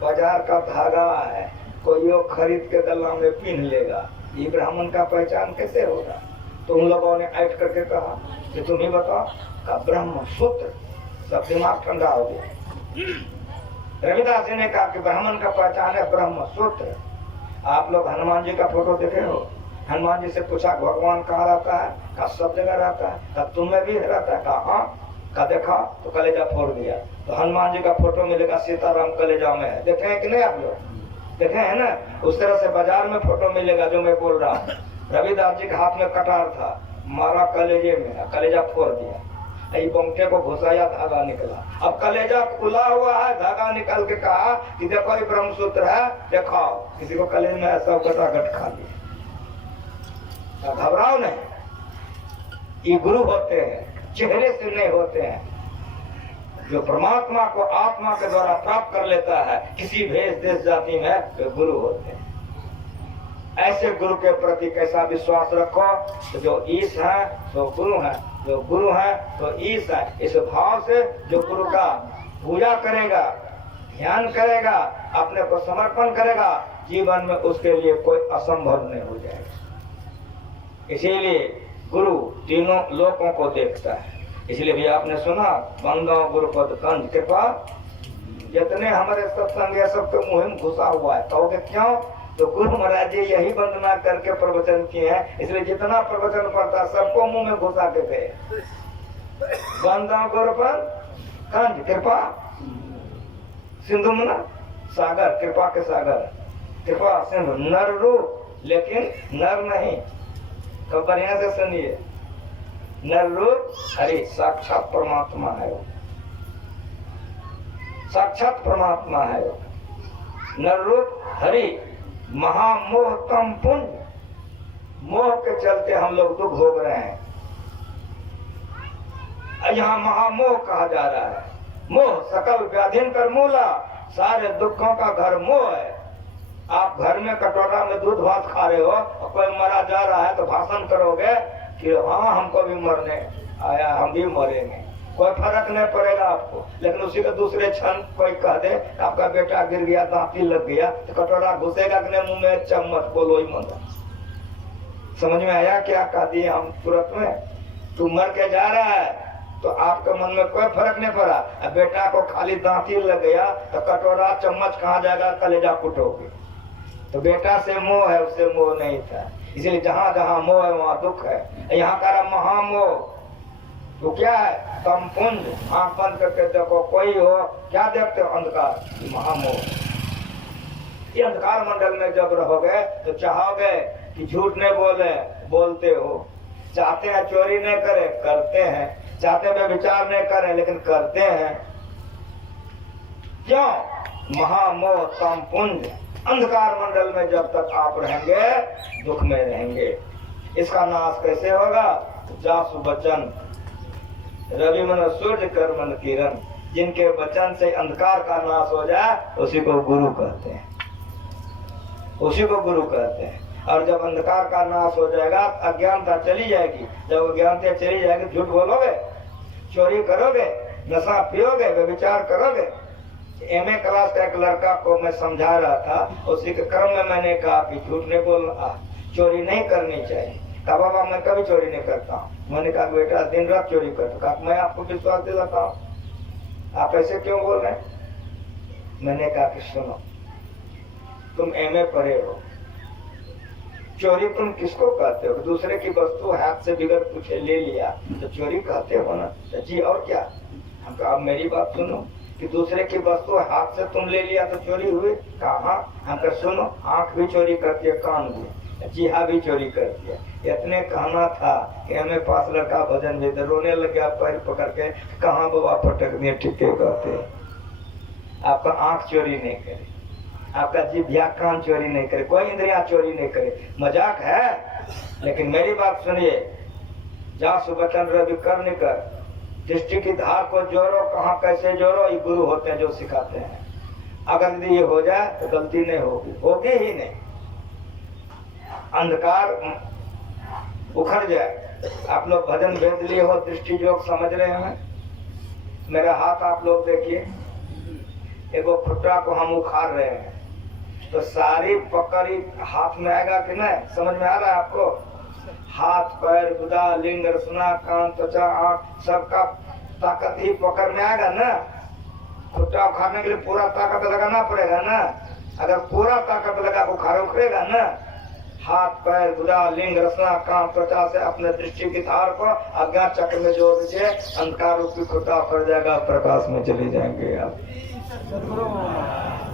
बाजार का धागा है, कोई वो खरीद के गला में पहन लेगा, ये ब्राह्मण का पहचान कैसे होगा? तो उन लोगों ने ऐड करके कहा कि तुम ही बताओ। का ब्रह्म सूत्र। सब दिमाग ठंडा हो गया। रविदास जी ने कहा कि ब्राह्मण का पहचान है ब्रह्म सूत्र। आप लोग हनुमान जी का फोटो देखे हो? हनुमान जी से पूछा भगवान कहाँ रहता है? कहा सब जगह रहता है। कहा तुम में भी रहता है? कहा हाँ। कहा देखा तो कलेजा फोड़ दिया। तो हनुमान जी का फोटो मिलेगा सीताराम कलेजा में है, देखे हैं कि नहीं आप लोग? देखे हैं ना? उस तरह से बाजार में फोटो मिलेगा जो मैं बोल रहा हूँ। रविदास जी के हाथ में कटार था, मारा कलेजे में, कलेजा फोड़ दिया। बंके को घुसाया, धागा निकला। अब कलेजा खुला हुआ है, धागा निकल के कहा कि देखो ये ब्रह्मसूत्र है, दिखाओ। किसी को कलेज में ऐसा गटागट खा लिया। घबराओ नहीं, ये गुरु होते हैं, चेहरे से नहीं होते हैं। जो परमात्मा को आत्मा के द्वारा प्राप्त कर लेता है किसी भेष देश जाति में, वे गुरु होते हैं। ऐसे गुरु के प्रति कैसा विश्वास रखो? तो जो ईश है तो गुरु है, जो गुरु है तो ईश है। इस भाव से जो गुरु का पूजा करेगा, ध्यान करेगा, अपने को समर्पण करेगा, जीवन में उसके लिए कोई असंभव नहीं हो जाएगा। इसीलिए गुरु तीनों लोकों को देखता है। इसलिए भी आपने सुना, बंदो गुरुपद कंज कृपा। जितने हमारे सत्संग है सबके मुंह में घुसा हुआ है। कहोगे क्यों? तो गुरु महाराज जी यही वंदना करके प्रवचन किए हैं, इसलिए जितना प्रवचन पढ़ता सबको मुंह में घुसा के गए। बंदो गुरुपद कंज कृपा सिंधु मुना सागर, कृपा के सागर, कृपा सिंधु। नर रूप लेकिन नर नहीं। तो बढ़िया से सुनिए, नर रूप हरि साक्षात परमात्मा है, साक्षात परमात्मा है। नर रूप हरि महामोह तम पुंज। मोह के चलते हम लोग दुख भोग रहे हैं। यहाँ महामोह कहा जा रहा है। मोह सकल व्याधिन कर मूला, सारे दुखों का घर मोह है। आप घर में कटोरा में दूध भात खा रहे हो और कोई मरा जा रहा है तो भाषण करोगे कि हाँ हमको भी मरने आया, हम भी मरेंगे, कोई फर्क नहीं पड़ेगा आपको। लेकिन उसी के दूसरे क्षण कोई कह दे आपका बेटा गिर गया, दांती लग गया, तो कटोरा घुसेगा कि नहीं मुंह में, चम्मच बोलो ही मंदा। समझ में आया क्या कह दिए हम तुरंत में? तू मर के जा रहा है तो आपके मन में कोई फर्क नहीं पड़ा। अब बेटा को खाली दांती लग गया तो कटोरा चम्मच कहाँ जाएगा, कलेजा कुटोगे। तो बेटा से मोह है, उससे मोह नहीं था। इसलिए जहाँ जहाँ मोह है वहाँ दुख है। यहाँ का महामोह तो क्या है? तम पुंज, आंख बंद करके देखो, कोई हो क्या देखते हो? अंधकार, महामोह। ये अंधकार मंडल में जब रहोगे तो चाहोगे कि झूठ नहीं बोले, बोलते हो। चाहते हैं चोरी नहीं करे, करते हैं। चाहते हैं विचार नहीं करें, लेकिन करते हैं। क्यों? महामोह तम पुंज, अंधकार मंडल में जब तक आप रहेंगे दुख में रहेंगे। इसका नाश कैसे होगा? जासु वचन रवि मन सूर्य कर मन किरण, जिनके वचन से अंधकार का नाश हो जाए उसी को गुरु कहते हैं, उसी को गुरु कहते हैं। और जब अंधकार का नाश हो जाएगा अज्ञानता चली जाएगी। जब अज्ञानता चली जाएगी, झूठ बोलोगे, चोरी करोगे, नशा पियोगे, व्यभिचार करोगे। एमए क्लास का एक लड़का को मैं समझा रहा था, उसी के क्रम में मैंने कहा कि झूठ नहीं बोलना, चोरी नहीं करनी चाहिए। कहा बाबा मैं कभी चोरी नहीं करता हूँ। मैंने कहा बेटा दिन रात चोरी करता। कहा मैं आपको विश्वास दिलाता हूँ, आप ऐसे क्यों बोल रहे हैं? मैंने कहा कि सुनो, तुम एमए पढ़े हो, चोरी तुम किसको कहते हो? दूसरे की वस्तु हाथ से बिगड़ पूछे ले लिया तो चोरी कहते हो ना? तो जी और क्या? हम कहा अब मेरी बात सुनो कि दूसरे की वस्तु हाथ से तुम ले लिया तो चोरी हुई? कहा हम कहा सुनो, आंख भी चोरी करती है, कान भी, जी हाँ भी चोरी करती है। इतने कहना था कि हमें पास लड़का भजन भी रोने लग गया पैर पकड़ के, कहाँ बाबा पटक दिए, ठीके कहते। आपका आंख चोरी नहीं करे, आपका जिभ्या कान चोरी नहीं करे, कोई इंद्रिया चोरी नहीं करे। मजाक है, लेकिन मेरी बात सुनिए। जासु वचन रवि कर नहीं कर, दृष्टि की धार को जोड़ो, कहाँ कैसे जोड़ो, ये गुरु होते हैं जो सिखाते हैं। अगर यदि ये हो जाए तो गलती नहीं होगी, होगी ही नहीं। अंधकार उखड़ जाए। आप लोग भजन भेज लिए हो, दृष्टि योग समझ रहे हैं? मेरा हाथ आप लोग देखिए, एगो खुट्टा को हम उखाड़ रहे हैं तो सारी पकड़ी हाथ में आएगा कि नहीं? समझ में आ रहा है आपको? हाथ, पैर, गुदा, लिंग, रसना, कान, त्वचा, आंख, सबका ताकत ही पकड़ में आएगा ना। खुट्टा उखाड़ने के लिए पूरा ताकत लगाना पड़ेगा ना। अगर पूरा ताकत लगा उखड़ेगा ना। हाथ, पैर, गुदा, लिंग, रसना, कान, त्वचा से अपने दृष्टि की धार को अज्ञान चक्र में जोड़ दीजिए, अंधकार रूपी खुट्टा उखड़ जाएगा, प्रकाश में चले जाएंगे आप।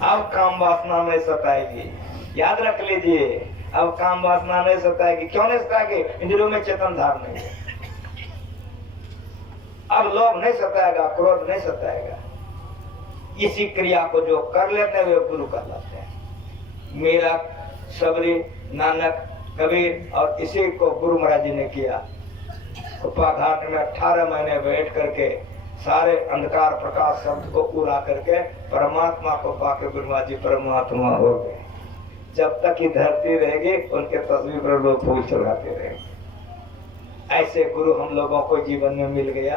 अब काम वासना नहीं सताएगी, याद रख लीजिए। अब काम वासना नहीं सताएगी। क्यों नहीं सताएगी? इंद्रियों में चेतन धार नहीं है। अब लोभ नहीं सताएगा, क्रोध नहीं सताएगा। इसी क्रिया को जो कर लेते हैं वे गुरु कहलाते हैं। मेरा, सबरी, नानक, कबीर और इसी को गुरु महाराज जी ने किया। उपाघाट में 18 महीने बैठ करके सारे अंधकार प्रकाश शब्द को उड़ा करके परमात्मा को पाके गुरु महाराज जी परमात्मा हो गए। जब तक ये धरती रहेगी उनके तस्वीर पर लोग फूल चढ़ाते रहेंगे। ऐसे गुरु हम लोगों को जीवन में मिल गया।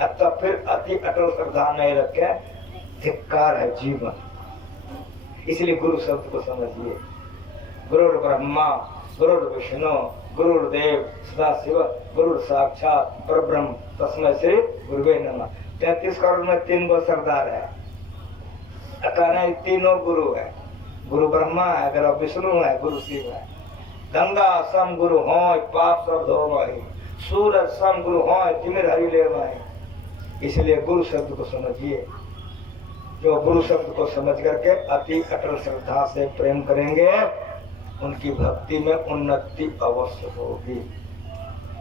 अब तब फिर अति अटल श्रद्धा नहीं रखे, धिक्कार है जीवन। इसलिए गुरु शब्द को समझिए। गुरु ब्रह्मा, गुरु विष्णु, गुरुदेव सदा शिव, गुरु साक्षात परब्रह्म तस्मै श्री गुरुवे नमः। 33 करोड़ में 3 गो सरदार है। कहना तीनों गुरु है। गुरु ब्रह्मा है, गुरु विष्णु है, गुरु शिव है। गंगा सम गुरु हो, पाप सब धो माही। सूरज सम गुरु हो, तिमिर हरि ले माही। इसलिए गुरु शब्द को समझिए। जो गुरु शब्द को समझ करके अति अटल श्रद्धा से प्रेम करेंगे उनकी भक्ति में उन्नति अवश्य होगी।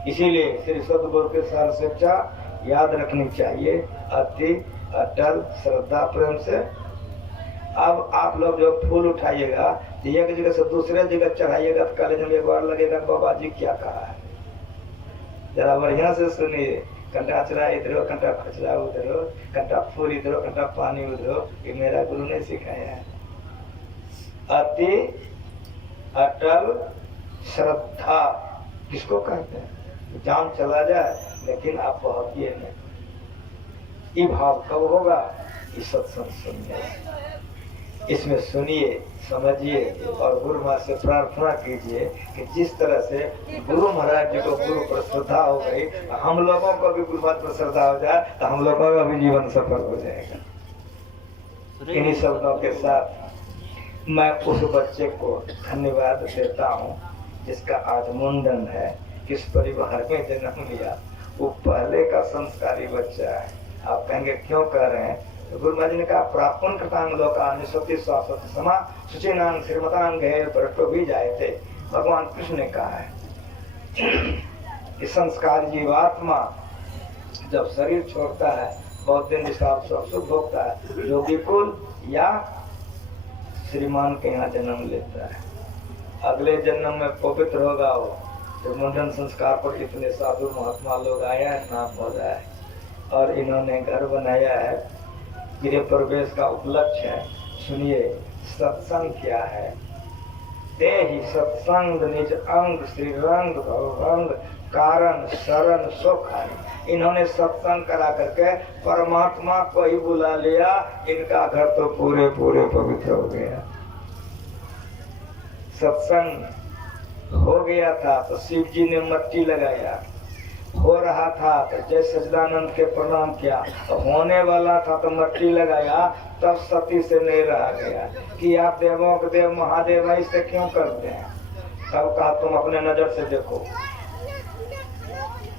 इसीलिए श्री सद्गुरु के सार शिक्षा याद रखनी चाहिए, अति अटल श्रद्धा प्रेम से। अब आप लोग जो फूल उठाइएगा एक जगह से दूसरे जगह चढ़ाइएगा तो कॉलेज में एक बार लगेगा बाबा जी क्या कहा है। जरा बढ़िया से सुनिए, कंटा अचरा इधर हो, कंटा खचरा उधर हो, कंटा फूल इधर हो, कंटा पानी उधर हो। ये मेरा गुरु ने सिखाया है। अति अटल श्रद्धा किसको कहते हैं? जान चला जाए लेकिन आप बहकिए नहीं। ये भाव कब होगा? इस सत्संग सुनिए, इसमें सुनिए, समझिए और गुरु महाराज से प्रार्थना कीजिए कि जिस तरह से गुरु महाराज जी को गुरु पर श्रद्धा हो गई, हम लोगों को भी गुरु महाराज पर श्रद्धा हो जाए तो हम लोगों का भी जीवन सफल हो जाएगा। इन्हीं शब्दों के साथ मैं उस बच्चे को धन्यवाद देता हूँ जिसका आज मुंडन है, किस परिवार में जन्म लिया। वो पहले का संस्कारी बच्चा है। आप कहेंगे क्यों कह रहे हैं? तो गुरु महाराज ने कहा प्राप्तन कृतांग लोका निसति शाश्वत समा सुचिनान श्रीमतान गए भ्रष्टो भी जाए थे। भगवान कृष्ण ने कहा है कि संस्कार जीवात्मा जब शरीर छोड़ता है बहुत दिन हिसाब से सुख भोगता है, योगी कुल या श्रीमान के यहाँ जन्म लेता है। अगले जन्म में पवित्र होगा वो। तो मुंडन संस्कार पर इतने साधु महात्मा लोग आए हैं, नाम हो रहा है और इन्होंने घर बनाया है। गृह प्रवेश का उपलक्ष्य है। सुनिए सत्संग क्या है? ते ही सत्संग निज अंग श्री रंग भवभंग कारण शरण सुख है। इन्होंने सत्संग करा करके परमात्मा को ही बुला लिया। इनका घर तो पूरे पूरे पवित्र हो गया। सत्संग हो गया था तो शिव जी ने मट्टी लगाया, हो रहा था तो जय सच्चिदानंद के प्रणाम किया, तो होने वाला था तो मट्टी लगाया। तब सती से नहीं रहा गया कि आप देवों के देव महादेव ऐसे क्यों करते हैं। तब कहा तुम अपने नजर से देखो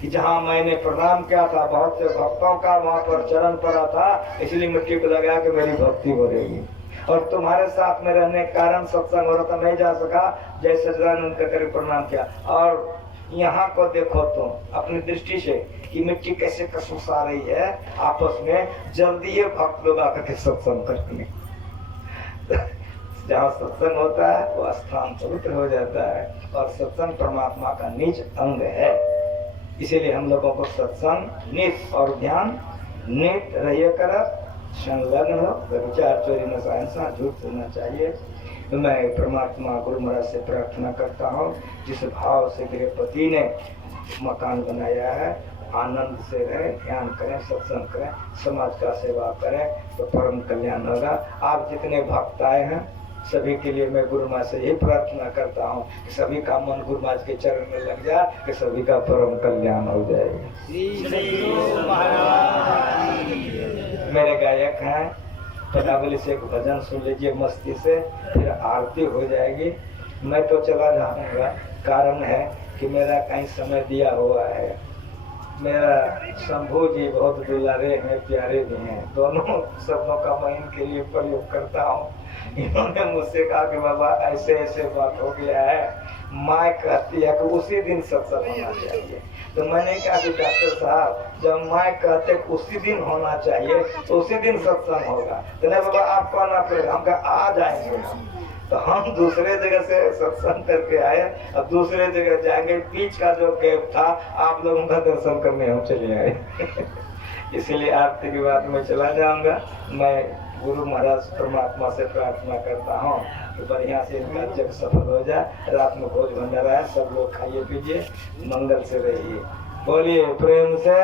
कि जहाँ मैंने प्रणाम किया था बहुत से भक्तों का वहाँ पर चरण पड़ा था, इसलिए मिट्टी को लगाया कि मेरी भक्ति बढ़ेगी। और तुम्हारे साथ में रहने के कारण सत्संग हो रहा था, नहीं जा सका, जय सच्चिदानंद का करके प्रणाम किया। और यहाँ को देखो तुम अपनी दृष्टि से कि मिट्टी कैसे कसुस आ रही है आपस में। जल्दी ये भक्त लोग आकर के सत्संग करने जहाँ सत्संग होता है वो स्थान पवित्र हो जाता है और सत्संग परमात्मा का निज अंग है। इसीलिए हम लोगों को सत्संग नित और ध्यान नित रहिए कर संलग्न हो। विचार चोरी नशा हिंसा झूठ सुनना चाहिए। तो मैं परमात्मा गुरु महाराज से प्रार्थना करता हूँ जिस भाव से गृहपति ने मकान बनाया है, आनंद से रहें, ध्यान करें, सत्संग करें, समाज का सेवा करें तो परम कल्याण होगा। आप जितने भक्त आए हैं सभी के लिए मैं गुरु महाराज से यही प्रार्थना करता हूँ कि सभी का मन गुरु महाराज के चरण में लग जाए कि सभी का परम कल्याण हो जाएगा। मेरे गायक हैं, पदावली से एक भजन सुन लीजिए मस्ती से, फिर आरती हो जाएगी। मैं तो चला जाऊंगा, कारण है कि मेरा कहीं समय दिया हुआ है। मेरा शंभू जी बहुत दुलारे हैं, प्यारे भी हैं, दोनों शब्दों का मैं इनके लिए प्रयोग करता हूँ। इन्होंने मुझसे कहा कि बाबा ऐसे ऐसे बात हो गया है, माँ कहती है कि उसी दिन सत्संग होना चाहिए। तो मैंने कहा कि डॉक्टर साहब जब माँ कहते उसी दिन होना चाहिए तो उसी दिन सत्संग होगा। तो नहीं बाबा आप कहना पड़ेगा। हम कहा आ जाएंगे हम। तो हम दूसरे जगह से सत्संग करके आए, अब दूसरे जगह जाएंगे। बीच का जो गैप था आप लोगों का दर्शन करने हम चले आए इसीलिए आरती के बाद मैं चला जाऊंगा। मैं गुरु महाराज परमात्मा से प्रार्थना करता हूँ तो बढ़िया से इनका जग सफल हो जाए। रात में भोज भंडारा है, सब लोग खाइए पीजिए, मंगल से रहिए। बोलिए प्रेम से।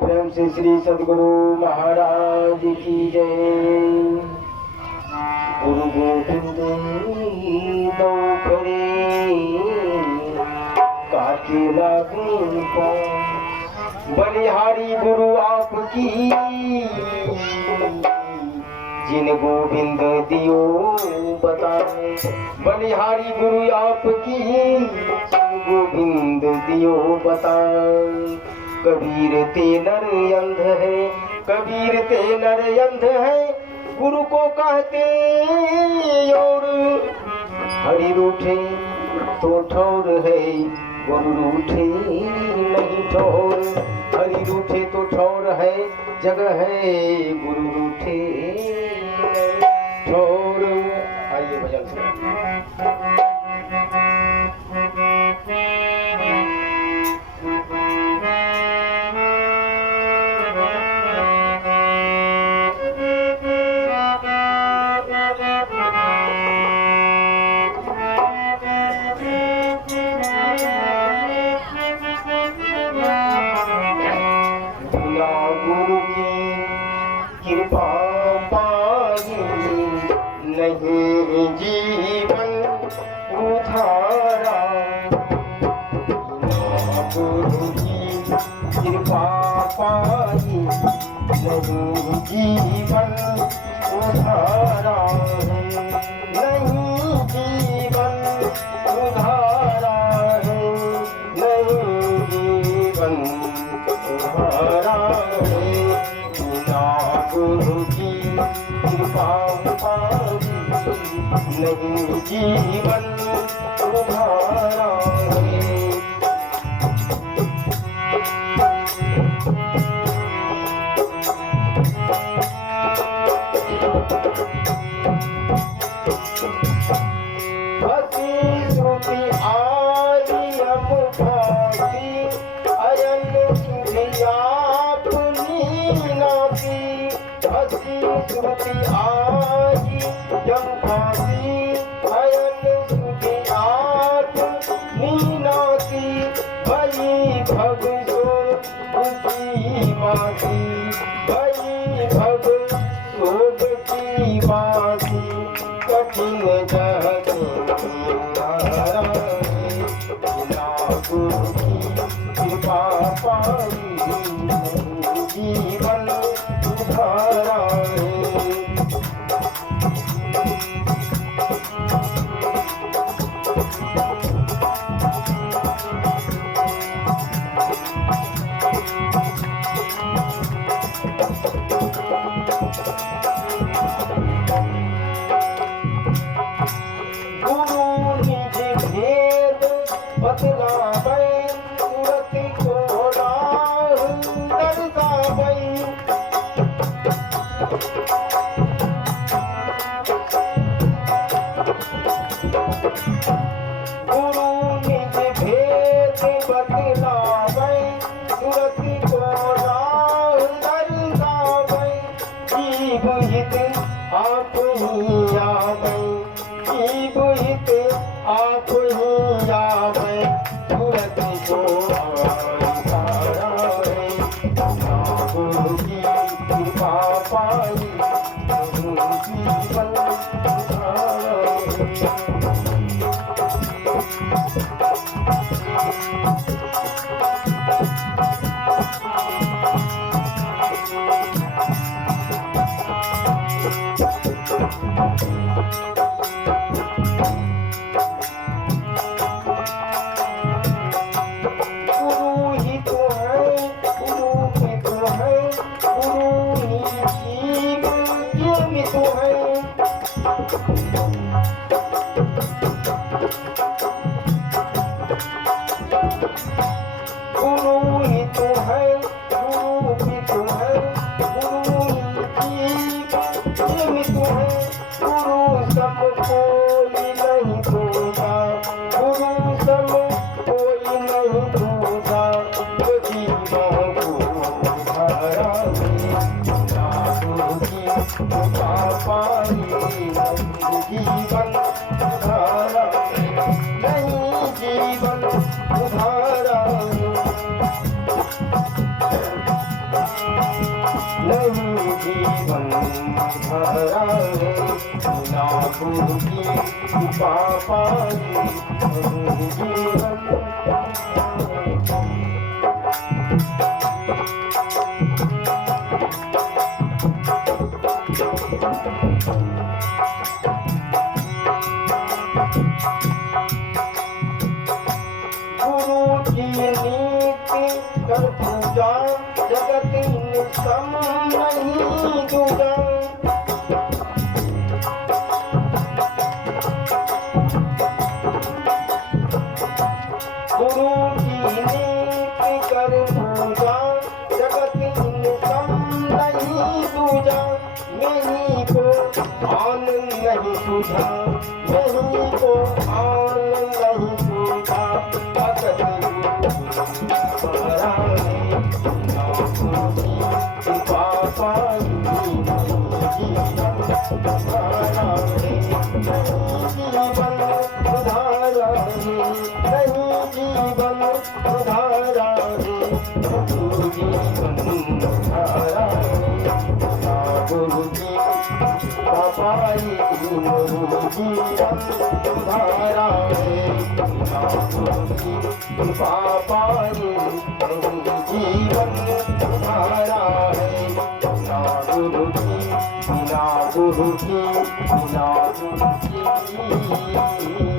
प्रेम से श्री सद्गुरु महाराज की जय। गुरु गोविंद दो के लागे पाँव। बलिहारी गुरु आपकी जिन गोविंद दियो बताए। बलिहारी गुरु आपकी गोविंद दियो बताए। कबीर ते नर अंध है, कबीर ते नर अंध है, गुरु को कहते और हरि रूठे तो ठौर है, गुरु रूठे नहीं ठौर। हरि रूठे तो ठौर है, जगह है, गुरु रूठे ठौर। आइए भजन से। कृपा पाई नहीं जीवन उधारा। गुरु की कृपा पाई नहीं जीवन उधारा है, नहीं जीवन उधारा है, नहीं जीवन उधारा है। गुरु की कृपा पाई नहीं जीवन उधारा है। भक्ति श्रुति आई हम भाती, अयन सुधिया श्रुति आई जब भाती, अयन सुधि आठ मीनाती। भई भग शोभ की बाती, भई भग शोभ की बाती। कठिन जगति नारायण, गुरु की कृपा पाई जीवन उधारा है। गुरु निज भेद बतलावै, सूरत को राह दर्शावै। गुरु निज भेद बतलावै, सूरत को राह दर्शावै। जीव हित आप ही आवै, जीव हित आप ही आवै। सूरत को आधारा है, गुरु की कृपा पाई जीवन उधारा है। गुरु ही तो है, गुरु ही तो है, गुरु ही जीव में तो है। गुरु ही तो है, गुरु ही तो है, गुरु ही जीव में तो है। गुरु सब कोई नहीं दूजा, गुरु सब कोई नहीं दूजा। जीवों को उधारा है, गुरु की कृपा पाई जीवन उधारा है, नहीं जीवन उधारा है। नहीं जीवन धारा है, बिना गुरु की कृपा पाई नहीं जीवन। गुरु की नीति कर पूजा, जगत निष्कम नहीं दूजा। गुरु की नीति कर पूजा, जगत निष्कम नहीं दूजा। नहीं को आनंद नहीं सूझा, नहीं को आनंद नहीं सूझा। भगत गुरु कृपा पाई जीवन धारा है, जीवन धारा है, नहीं जीवन धारा है, जीवन धारा है। गुरु की कृपा पाई जीवन धारा है, गुरु की कृपा पाई जीवन धारा है। बिना गुरु की, बिना गुरु की, बिना गुरु की